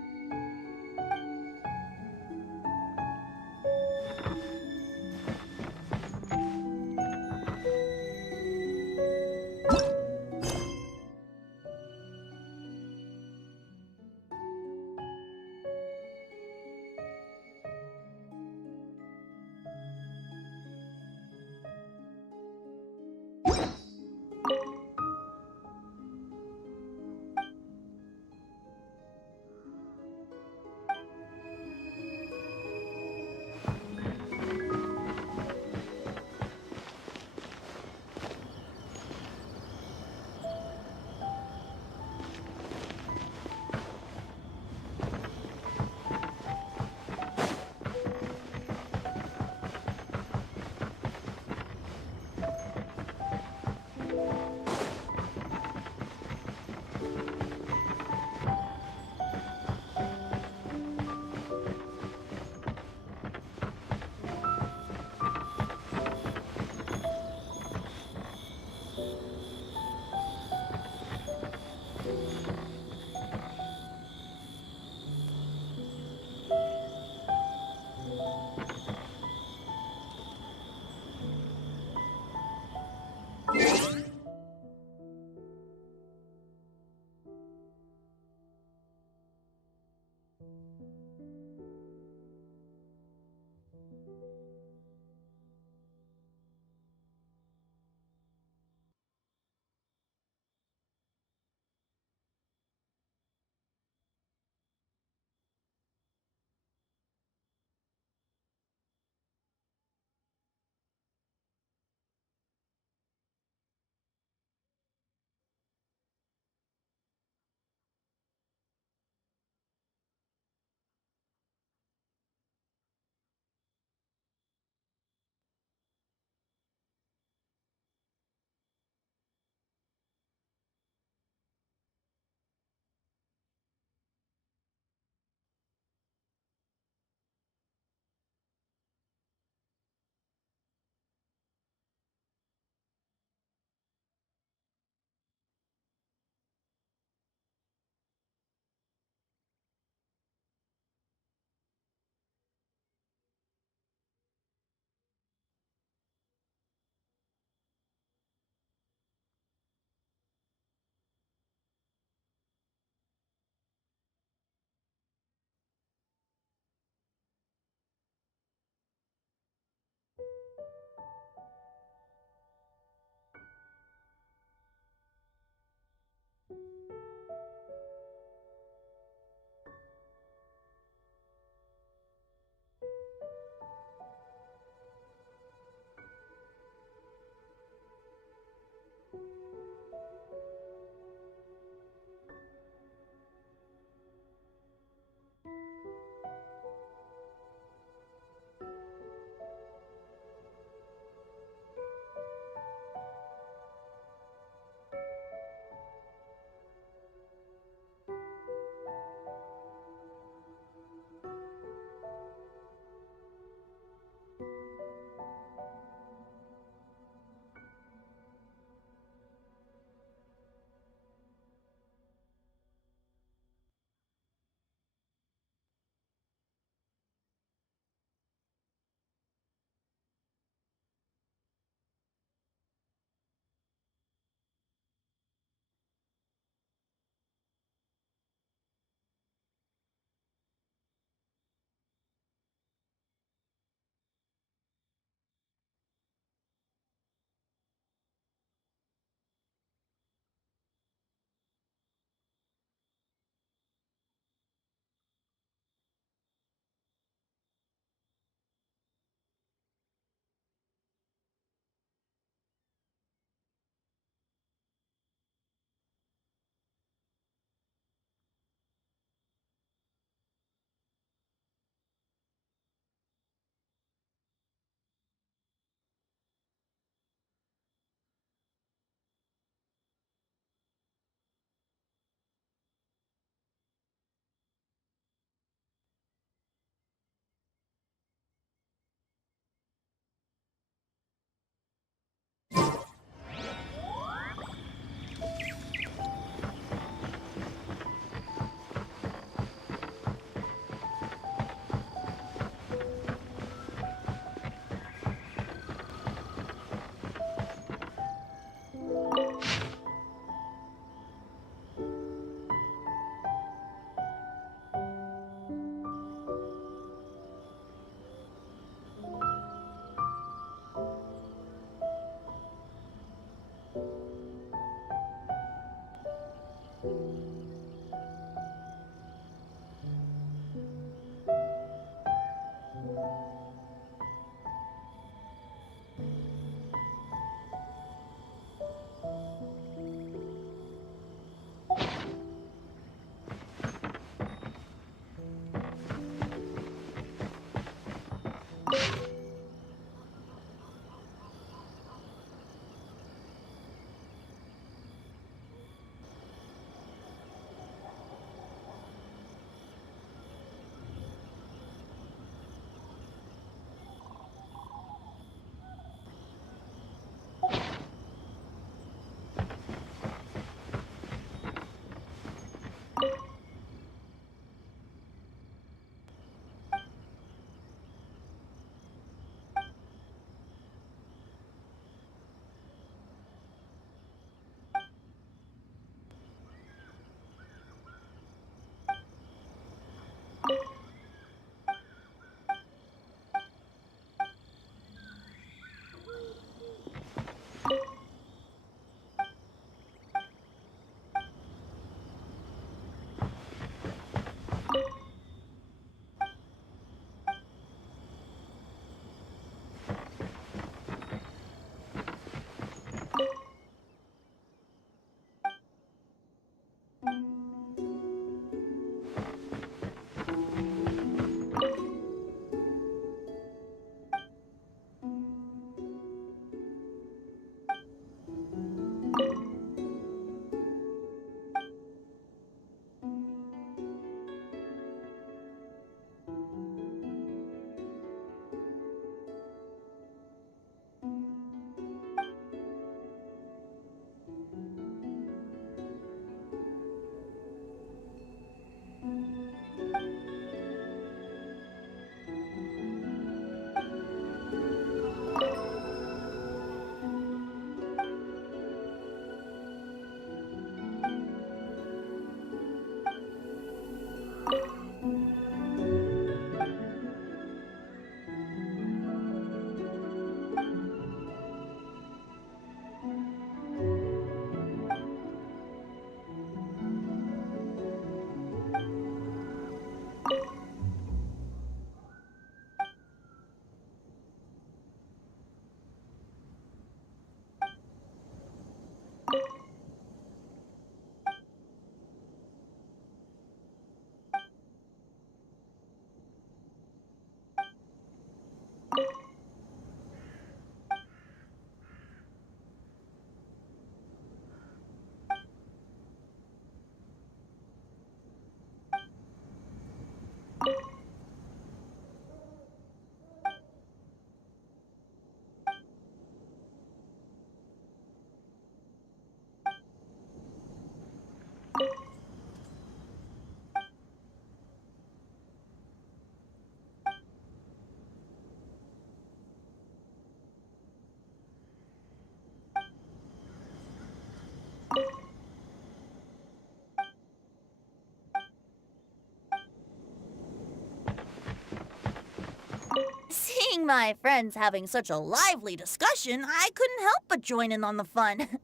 Seeing my friends having such a lively discussion, I couldn't help but join in on the fun.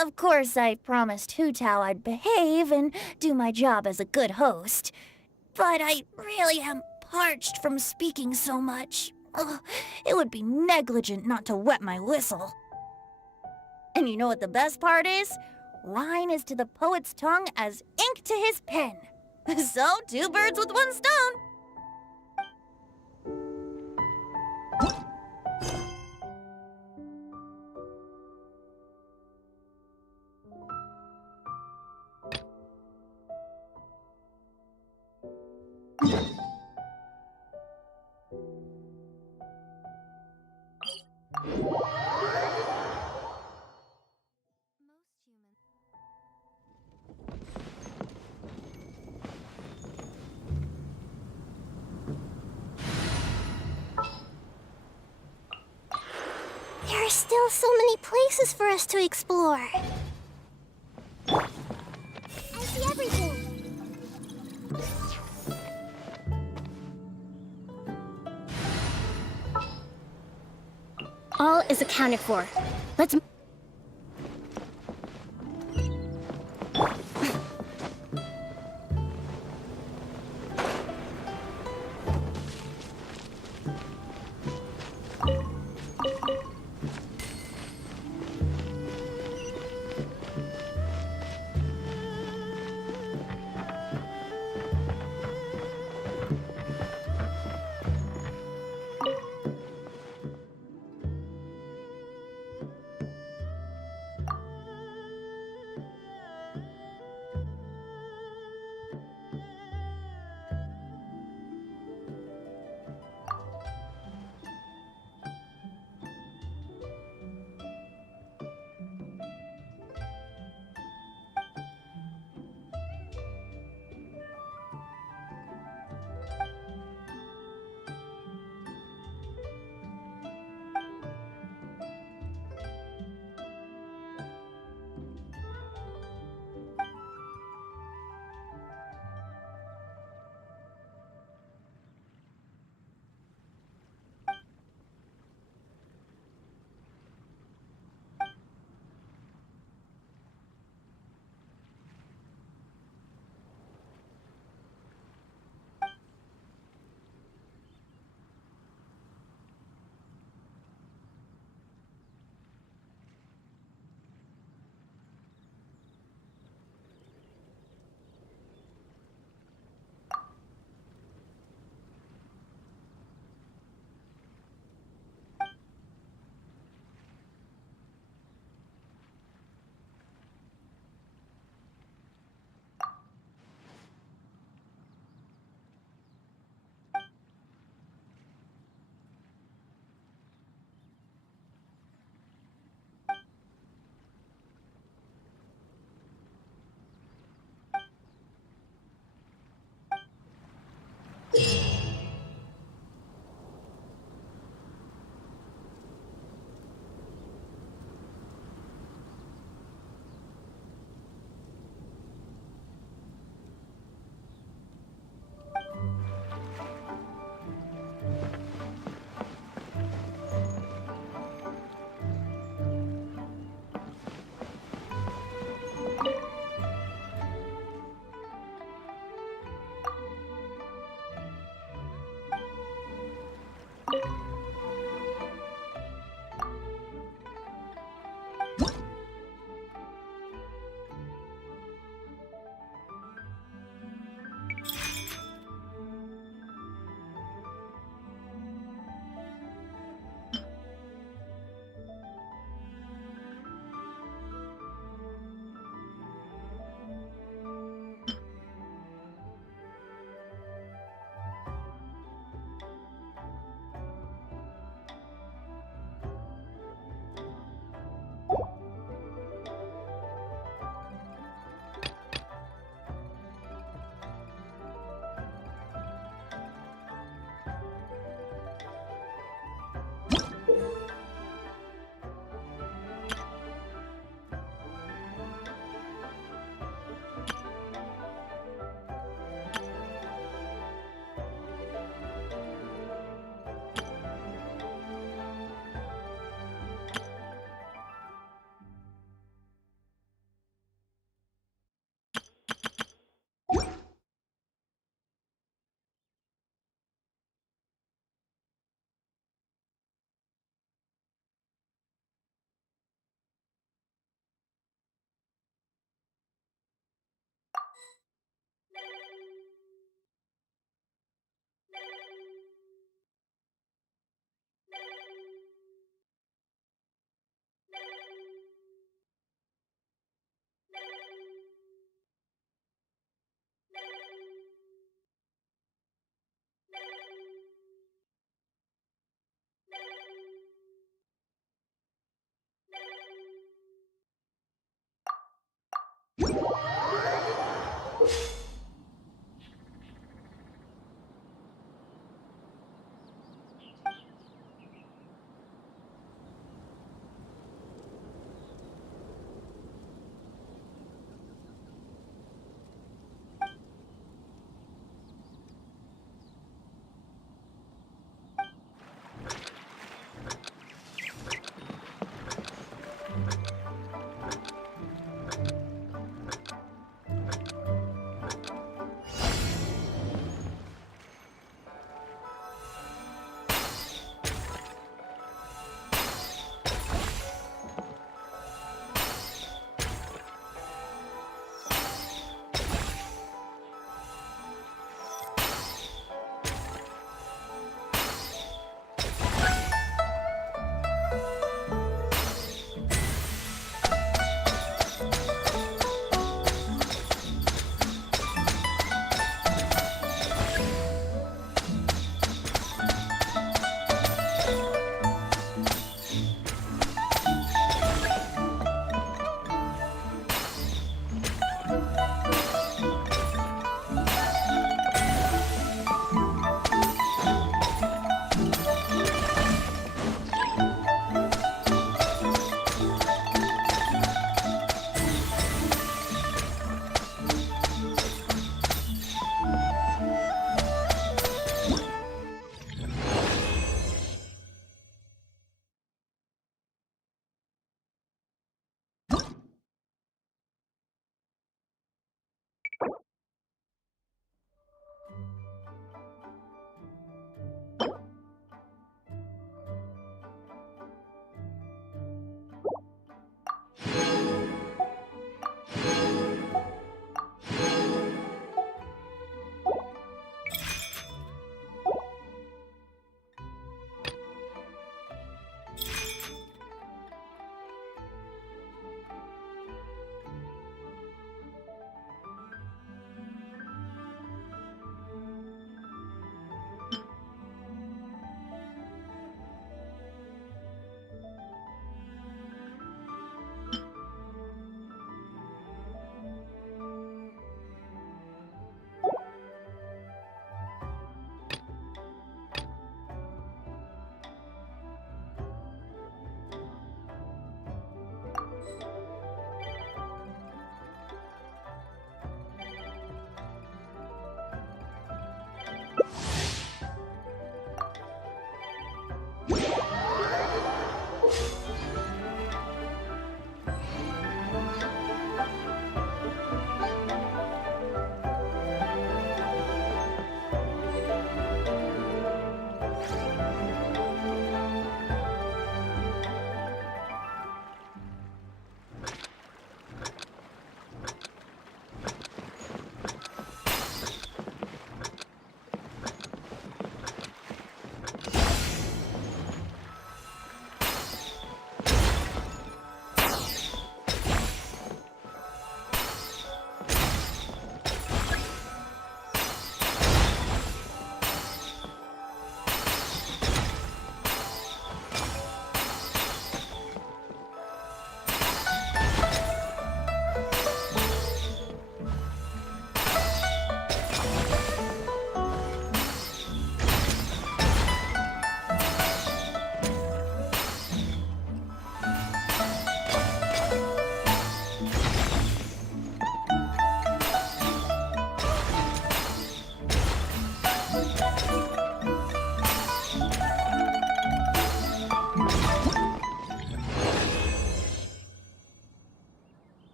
Of course, I promised Hu Tao I'd behave and do my job as a good host. But I really am parched from speaking so much. Ugh, it would be negligent not to wet my whistle. And you know what the best part is? Wine is to the poet's tongue as ink to his pen. So, two birds with one stone. There are still so many places for us to explore. I see everything. All is accounted for. Let's...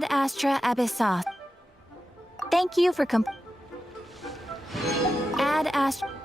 Ad Astra Abyssos. Thank you for Ad Astra.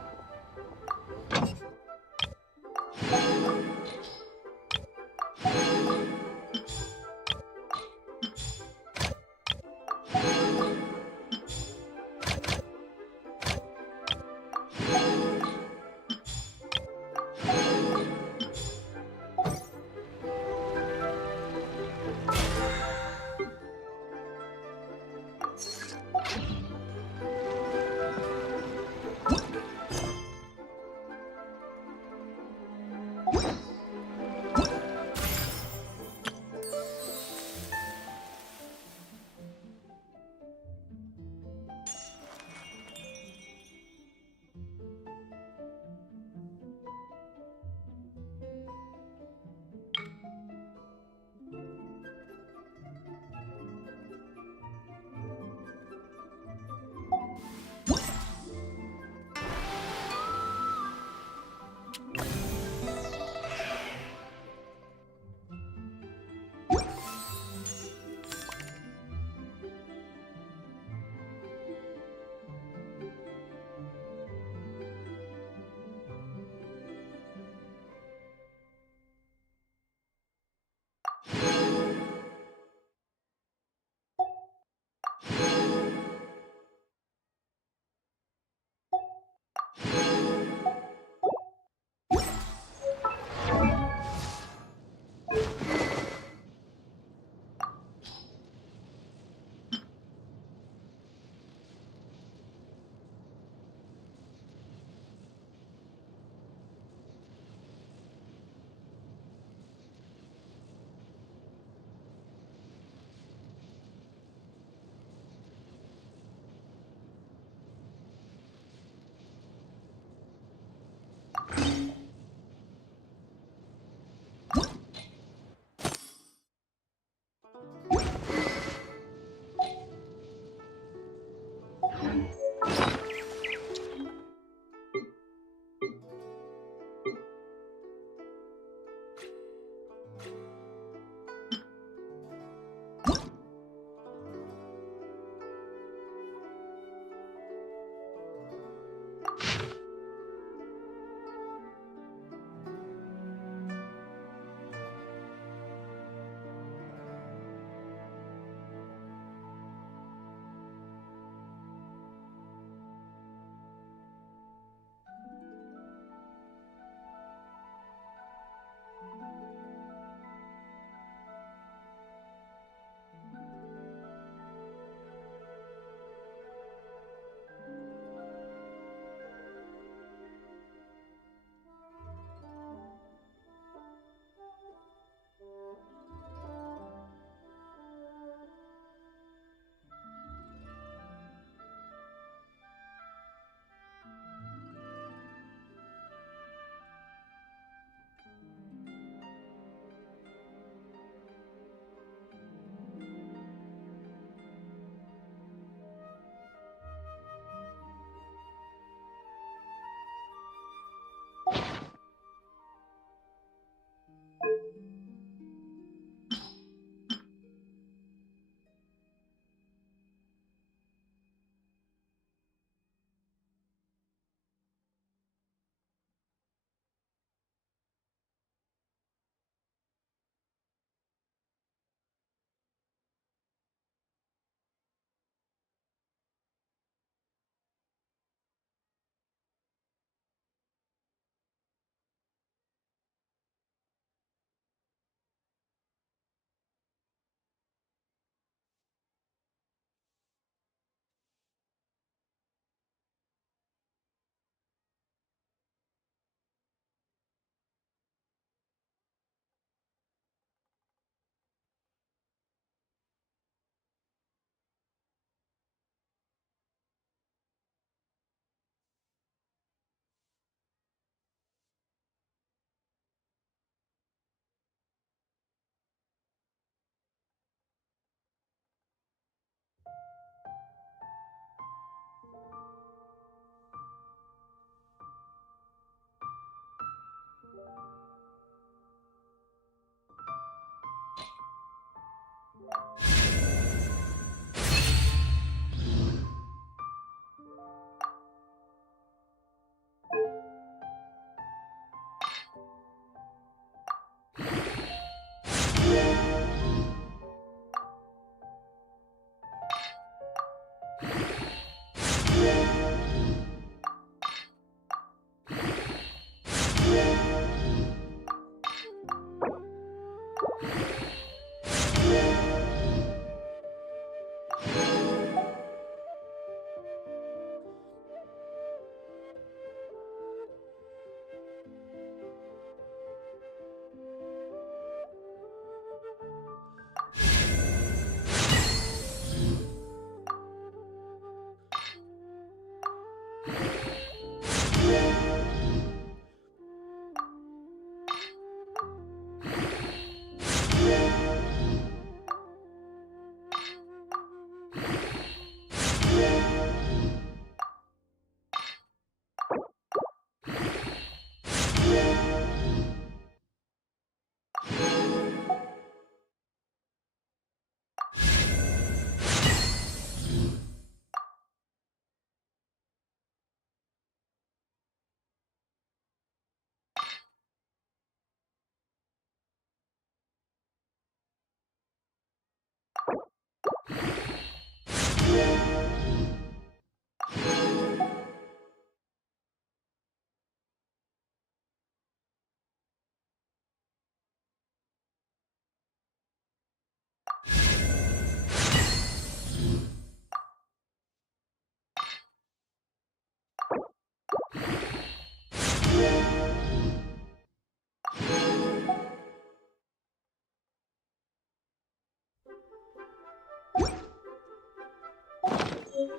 Should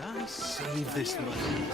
I save this money?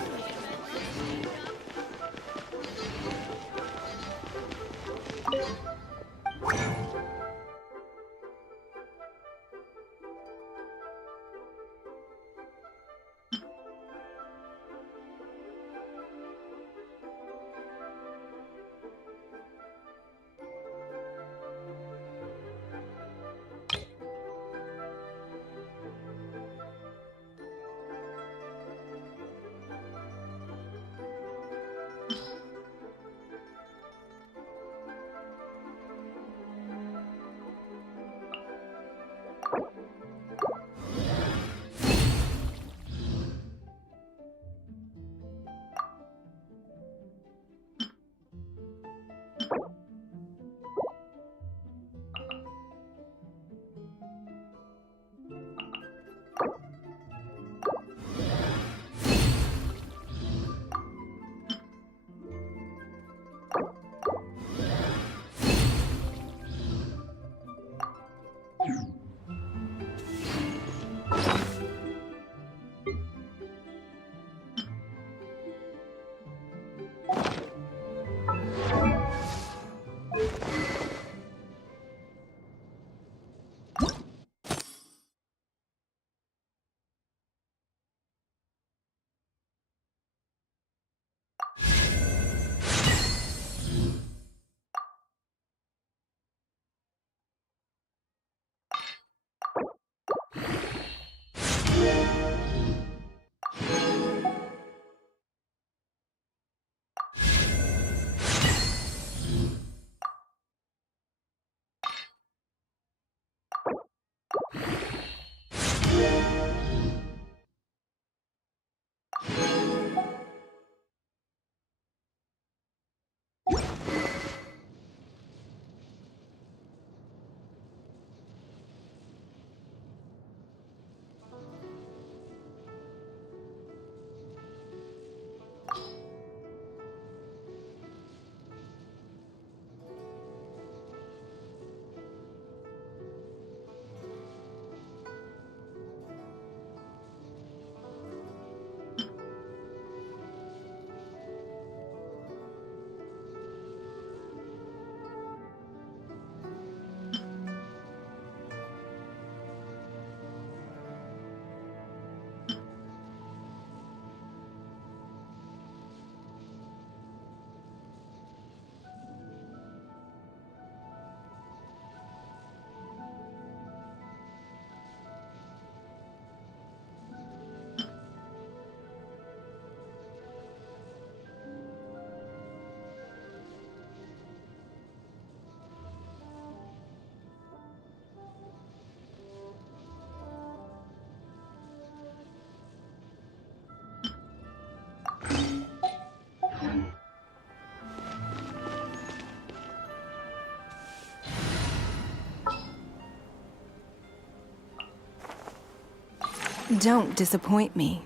Don't disappoint me.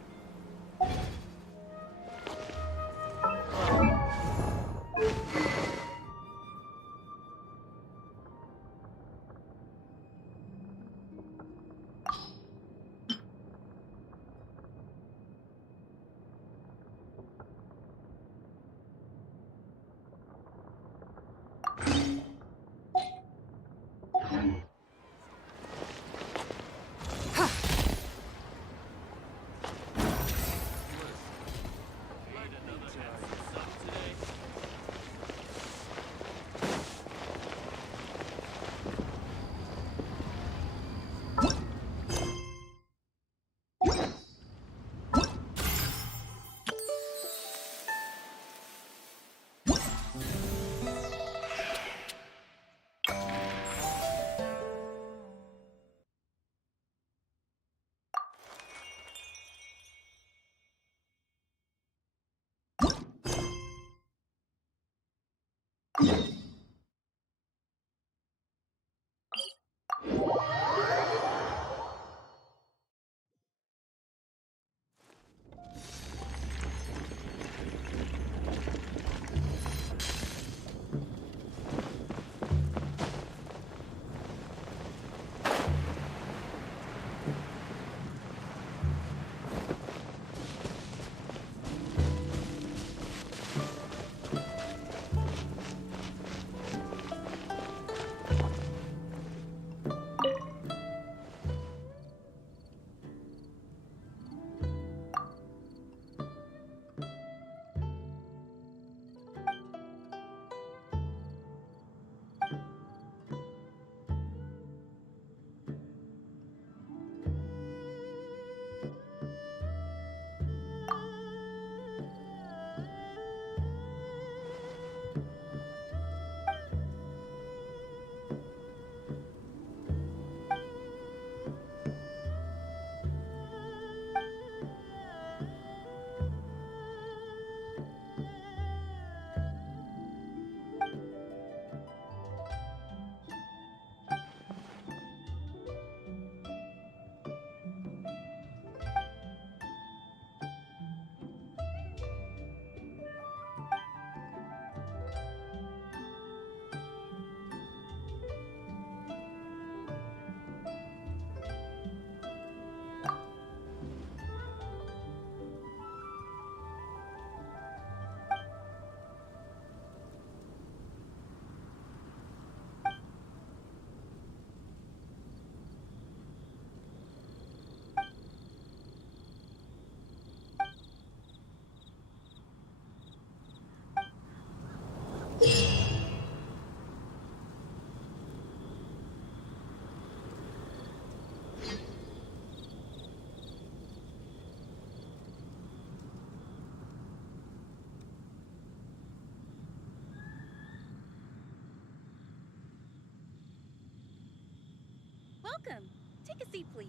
Welcome. Take a seat, please.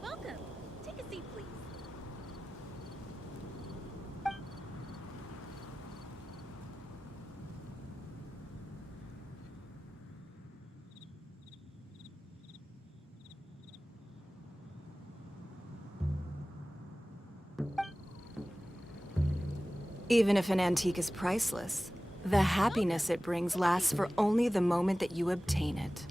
Welcome. Take a seat, please. Even if an antique is priceless, the happiness it brings lasts for only the moment that you obtain it.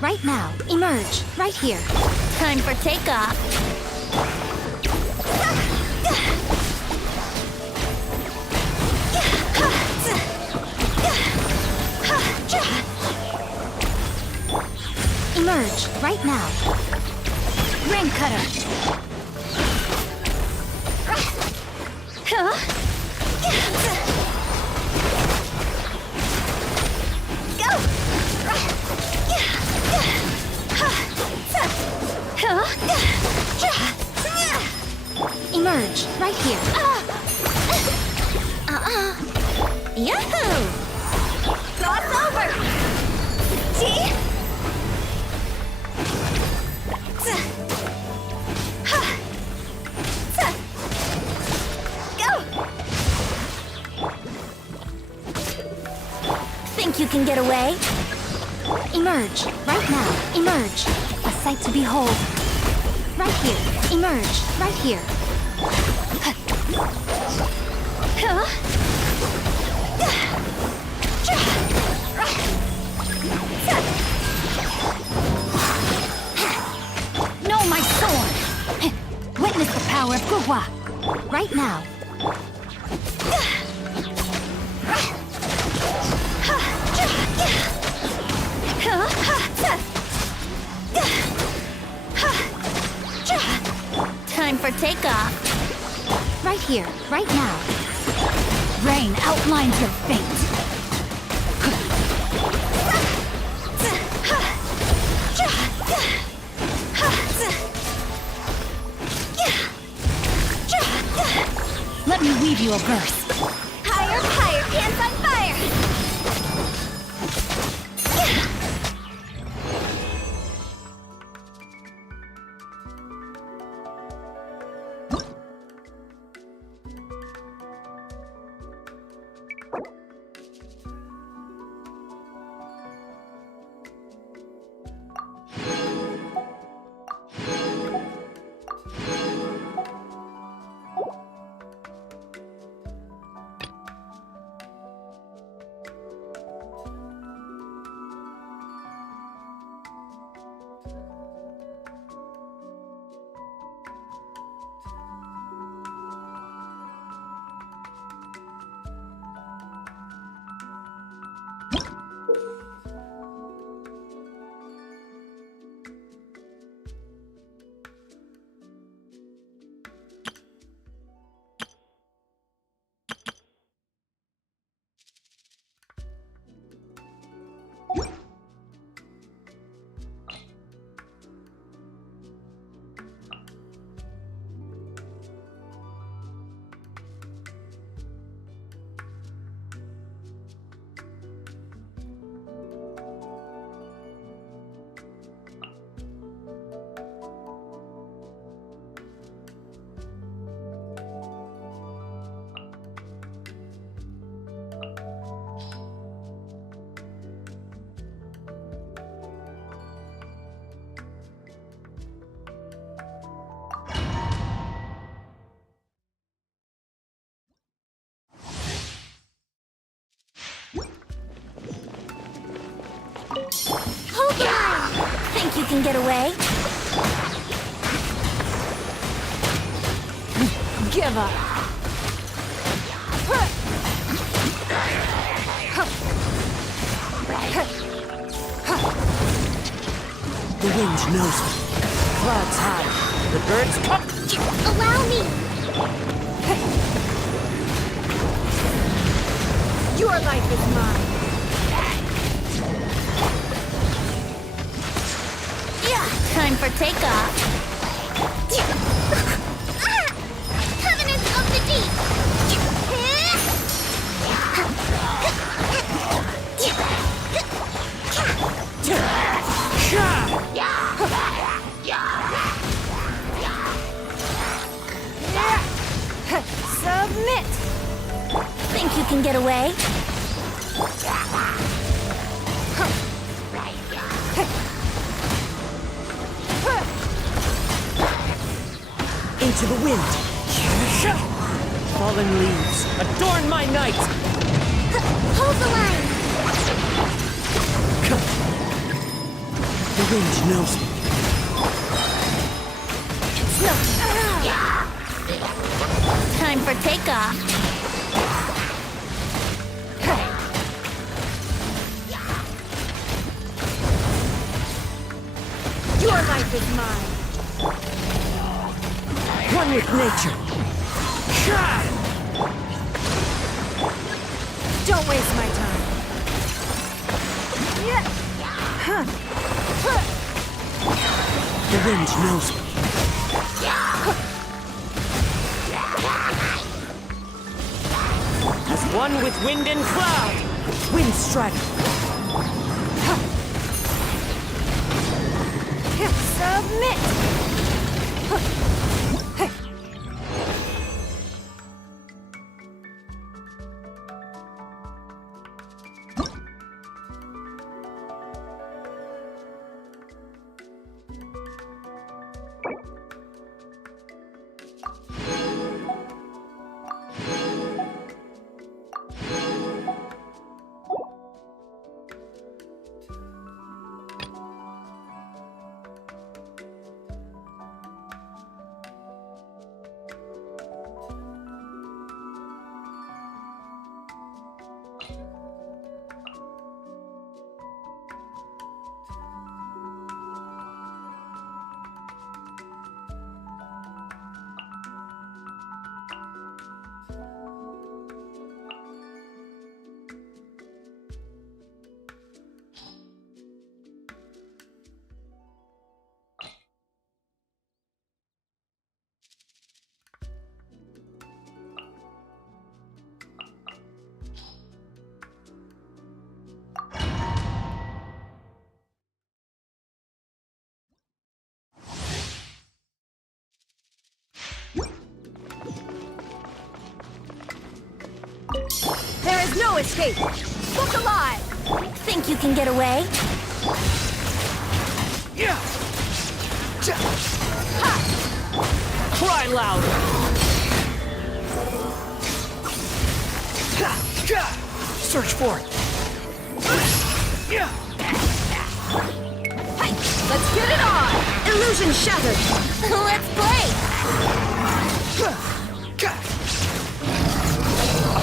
Right now. Emerge. Right here. Time for takeoff. Emerge. Right now. Ring cutter. Emerge. Right here. Yahoo! Cross over! See? Go! Think you can get away? Emerge. Right now. Emerge. A sight to behold. Right here. Emerge. Right here. No, my sword! Witness the power of Gugwa. Right now. Time for takeoff. Right here. Right now. rain outlines your fate. Let me weave you a verse. Higher, higher, pants on fire! Hold the line! Think you can get away? Give up. The wind knows me. Clouds high. The birds come. Allow me! Your life is mine. Time for takeoff. Covenants of the Deep! Submit! Think you can get away? Into the wind. Fallen leaves, adorn my night! Hold the line! The wind knows me. It's no... Time for takeoff. Your life is mine. One with nature. Don't waste my time. The wind knows me. As one with wind and cloud. Wind strike. Submit! There is no escape! Look alive! Think you can get away? Yeah! Cry louder! Search for it! Let's get it on! Illusion shattered! Let's play!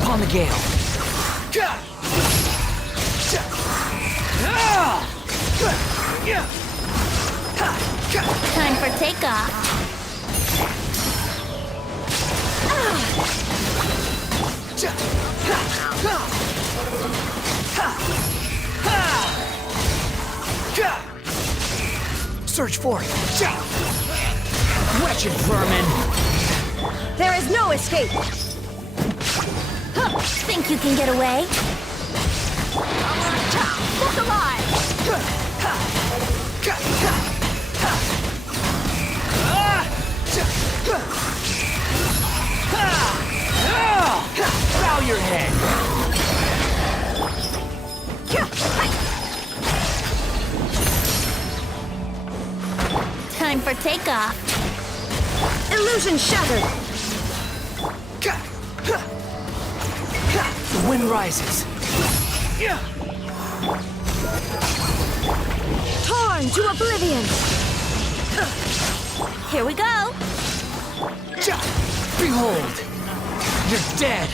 Upon the gale! Time for takeoff. Search for it! Wretched vermin! There is no escape! Think you can get away? Look alive! Bow your head! Time for takeoff. Illusion shattered! The wind rises. Torn to oblivion! Here we go. Behold! You're dead!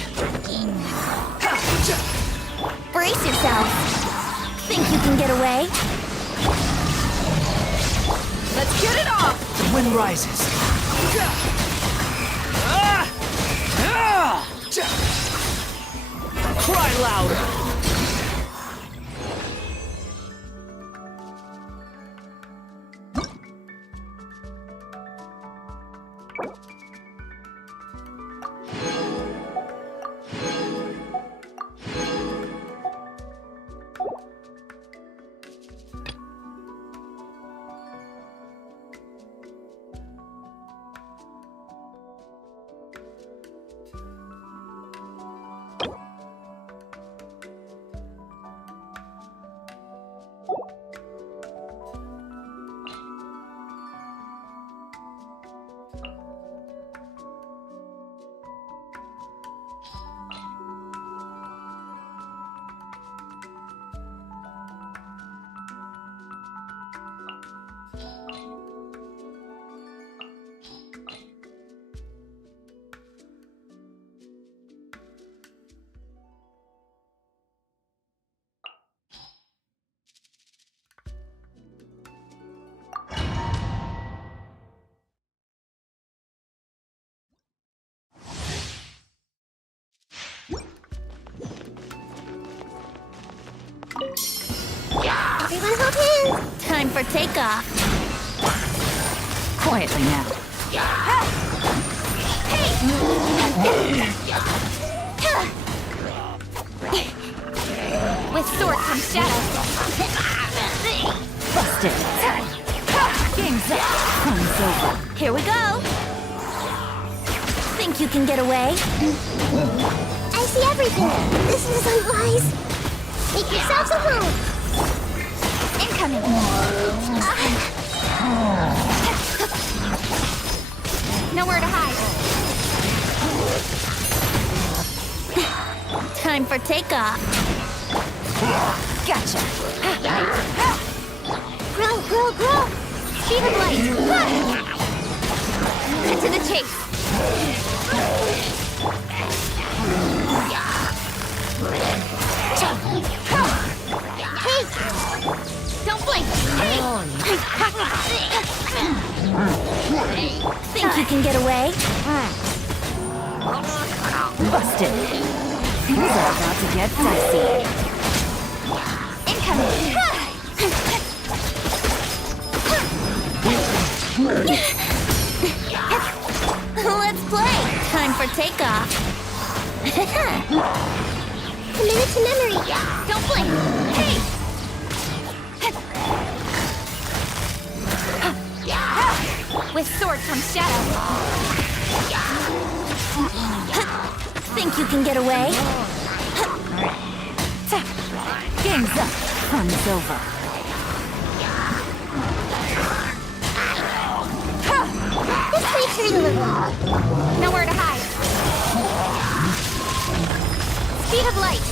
Brace yourself. Think you can get away? Let's get it off! The wind rises. Cry louder! Everyone hold hands. Time for takeoff. Quietly now. With sword from shadows. Busted. Game's up. Fun's over. Here we go. Think you can get away? I see everything. This is unwise. Make yourselves at home. Incoming. Nowhere to hide. Time for takeoff. Gotcha. Grow. Speed of light. Cut to the chase. Hey, Don't blink. Think you can get away? Busted. Things are about to get dicey. Incoming. Let's play. Time for takeoff. commit it to memory. Don't blink. Hey. With sword comes shadow. Think you can get away? Game's up. Fun's over. This creature is nowhere to hide. Speed of light.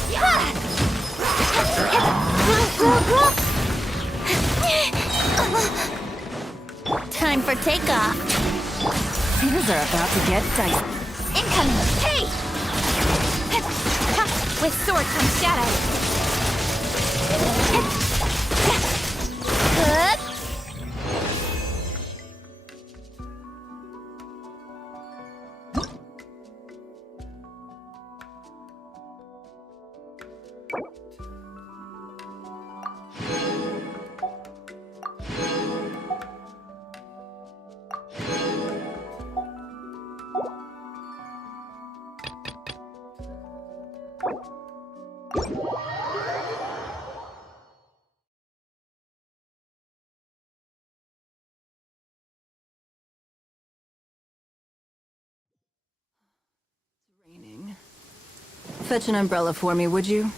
Time for takeoff. Things are about to get dicey. Incoming. Hey! With sword comes shadow. Good. Raining. Fetch an umbrella for me, would you?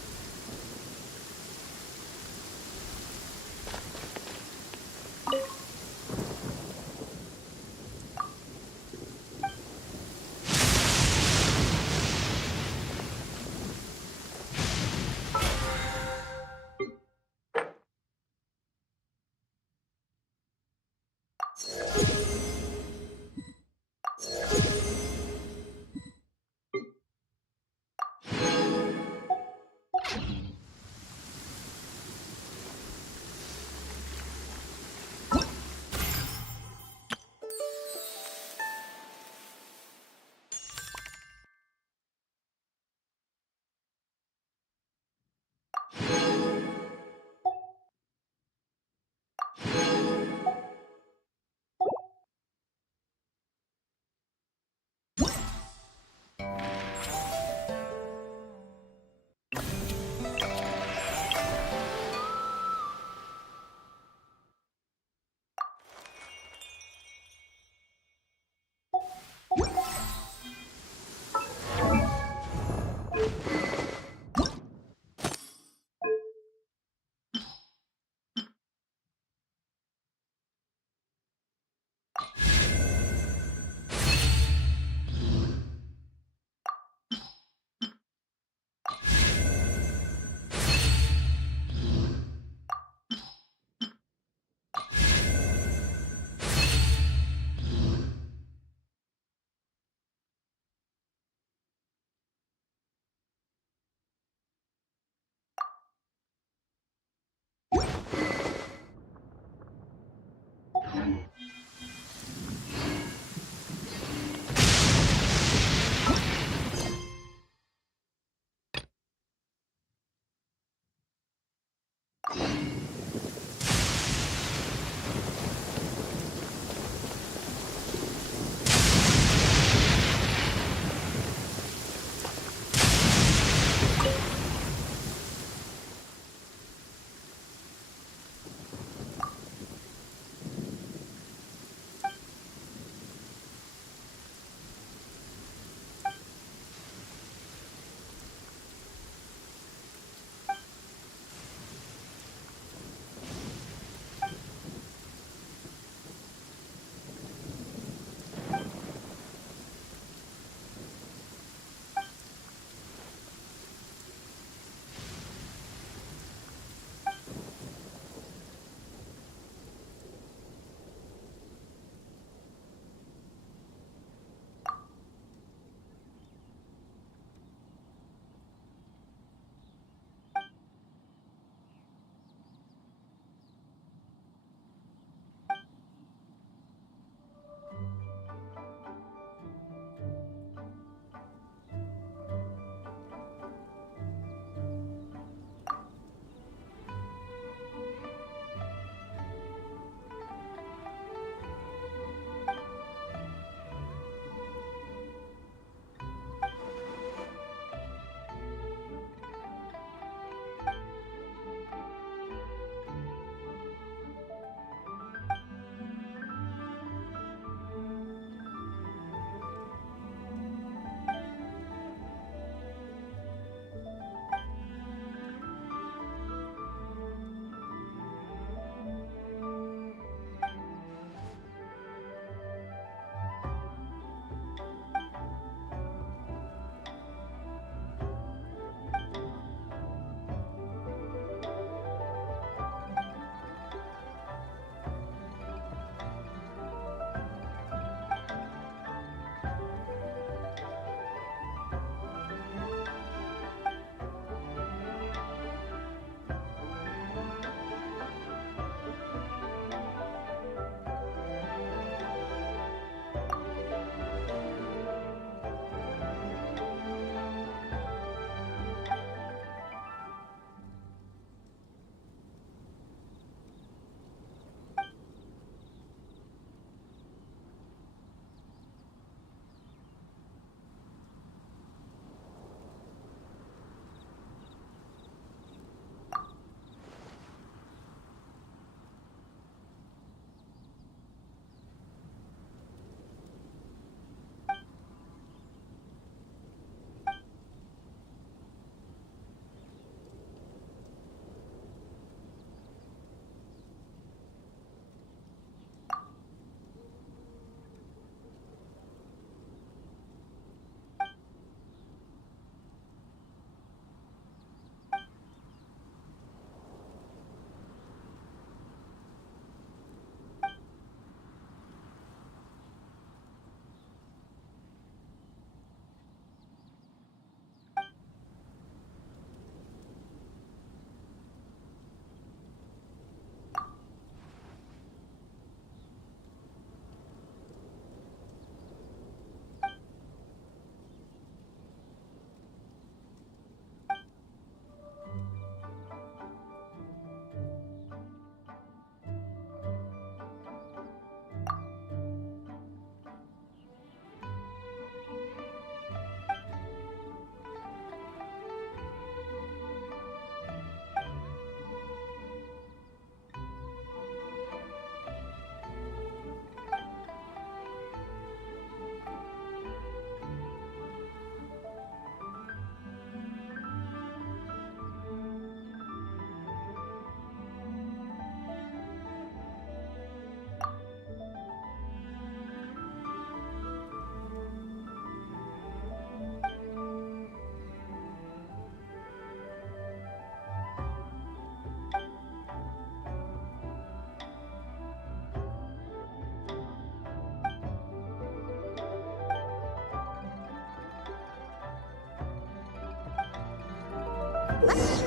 Looks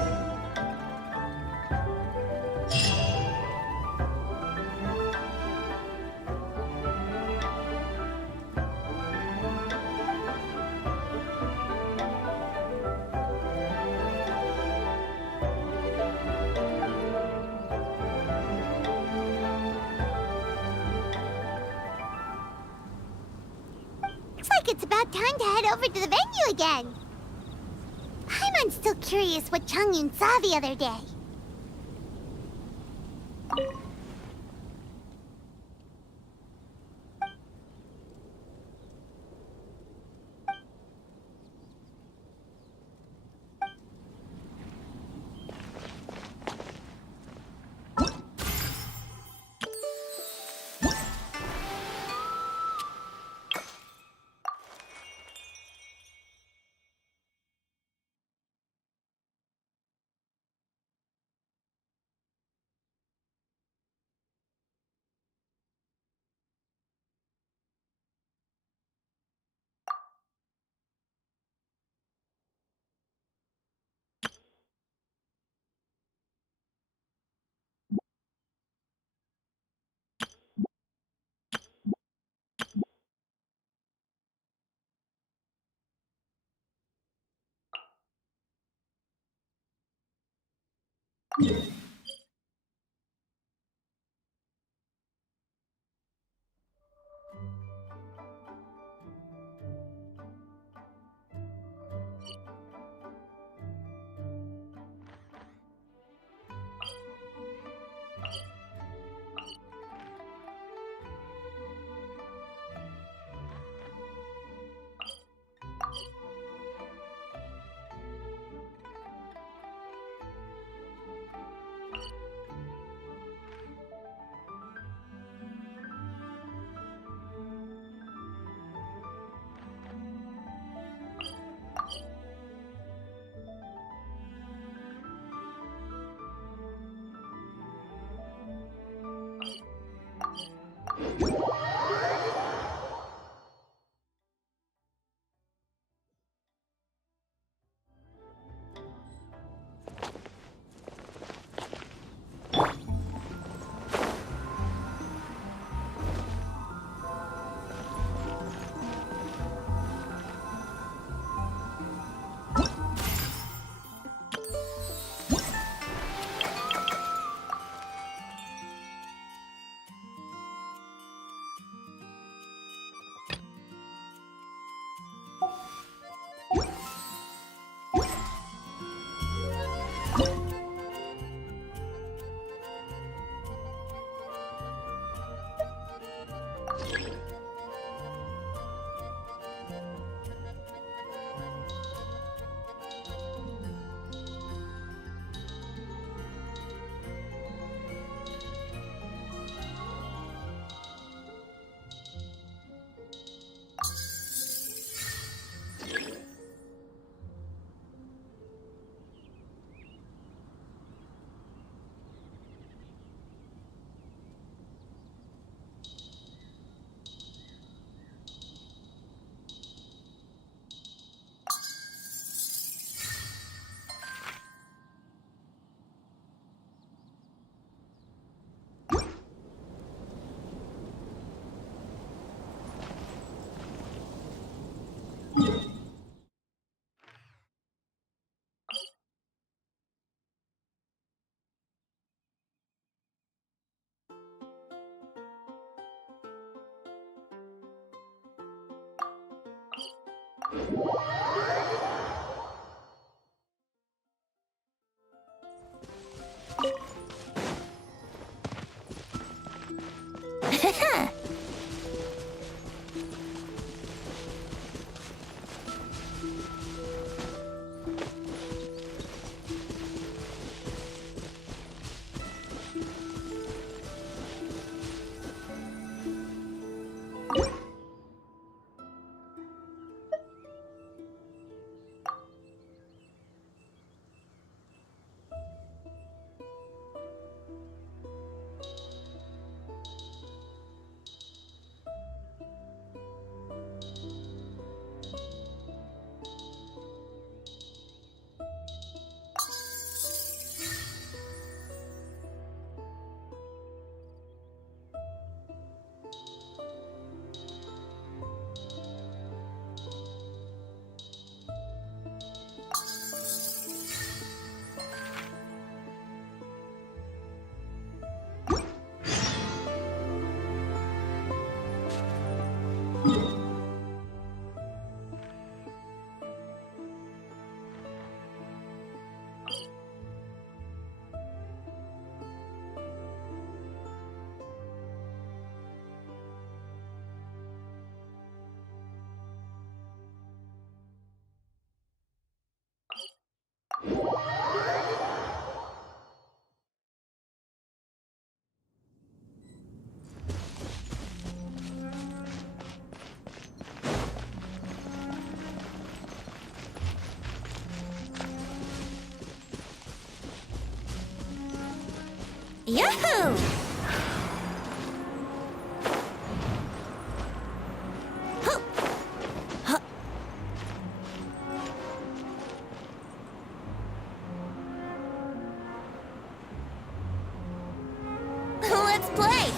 like it's about time to head over to the venue again. Paimon's still curious what Changyun saw the other day. Yahoo! Huh. Huh. Let's play!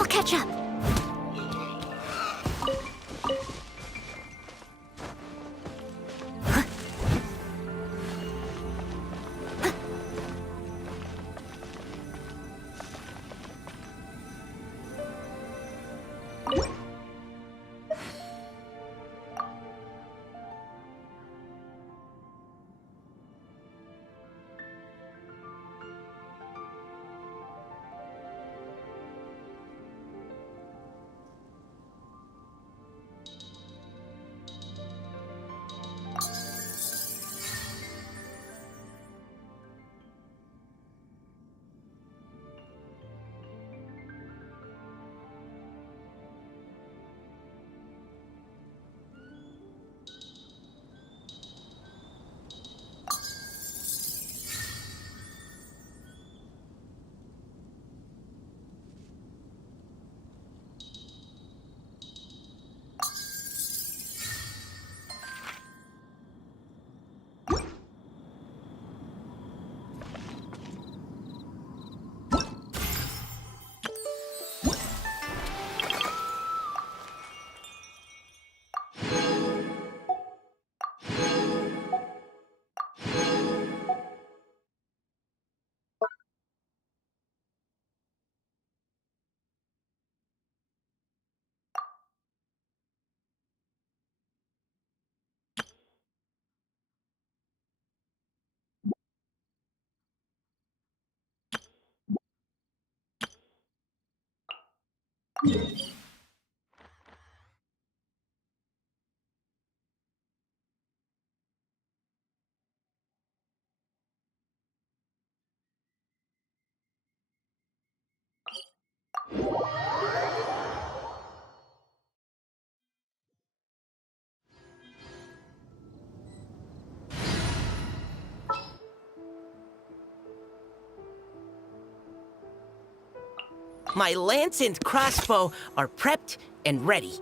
I'll catch up. My lance and crossbow are prepped and ready.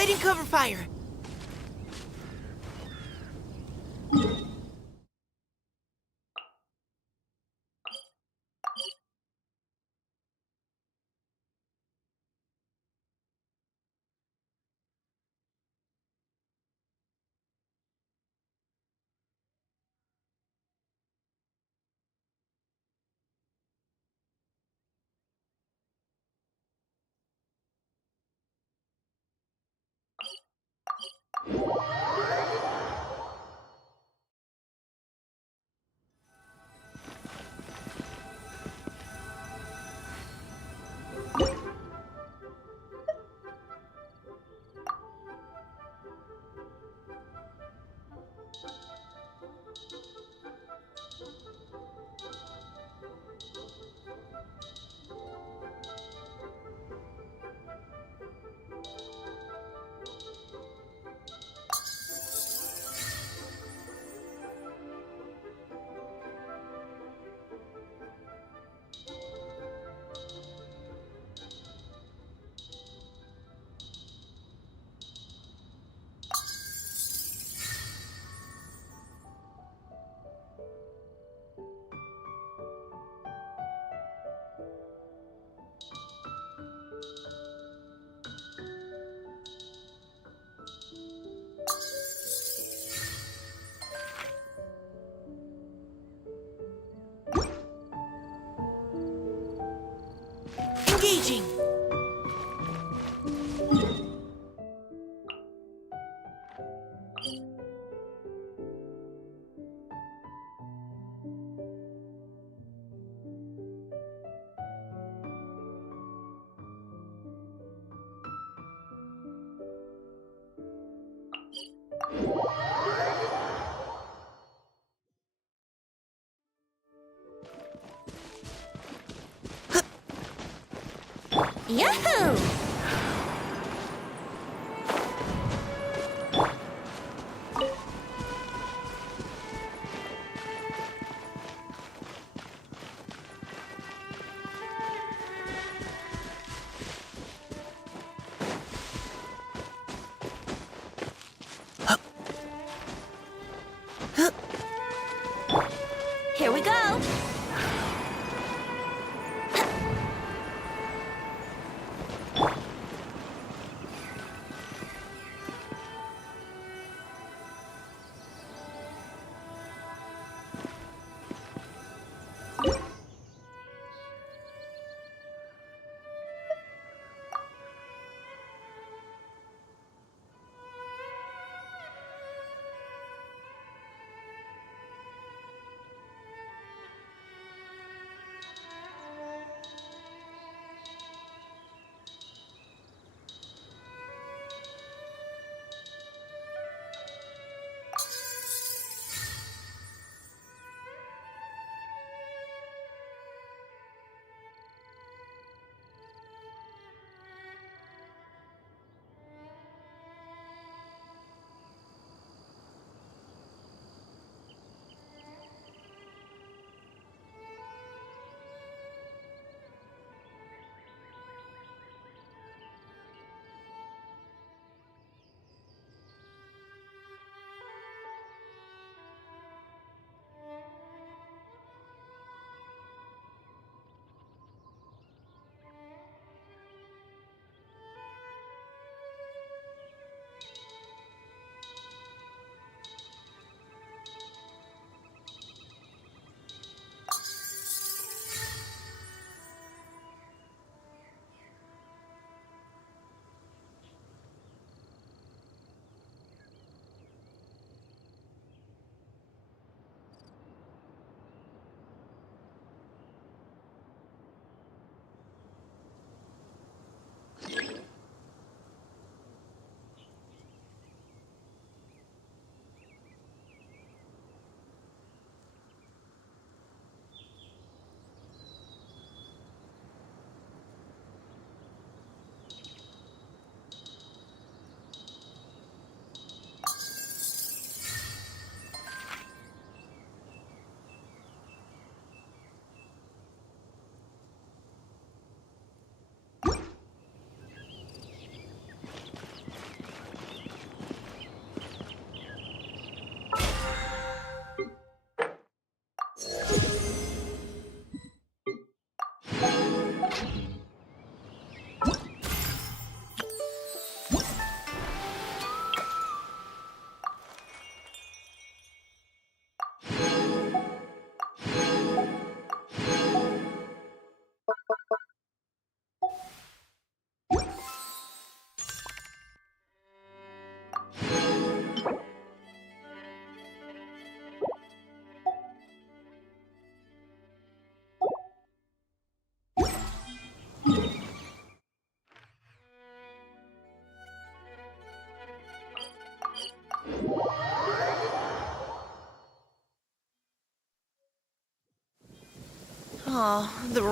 I didn't cover fire. Engaging. Yahoo! Here we go!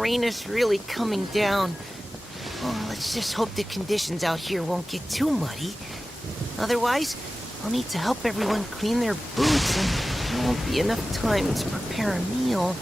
rain is really coming down. Oh, let's just hope the conditions out here won't get too muddy. Otherwise, I'll need to help everyone clean their boots, and there won't be enough time to prepare a meal.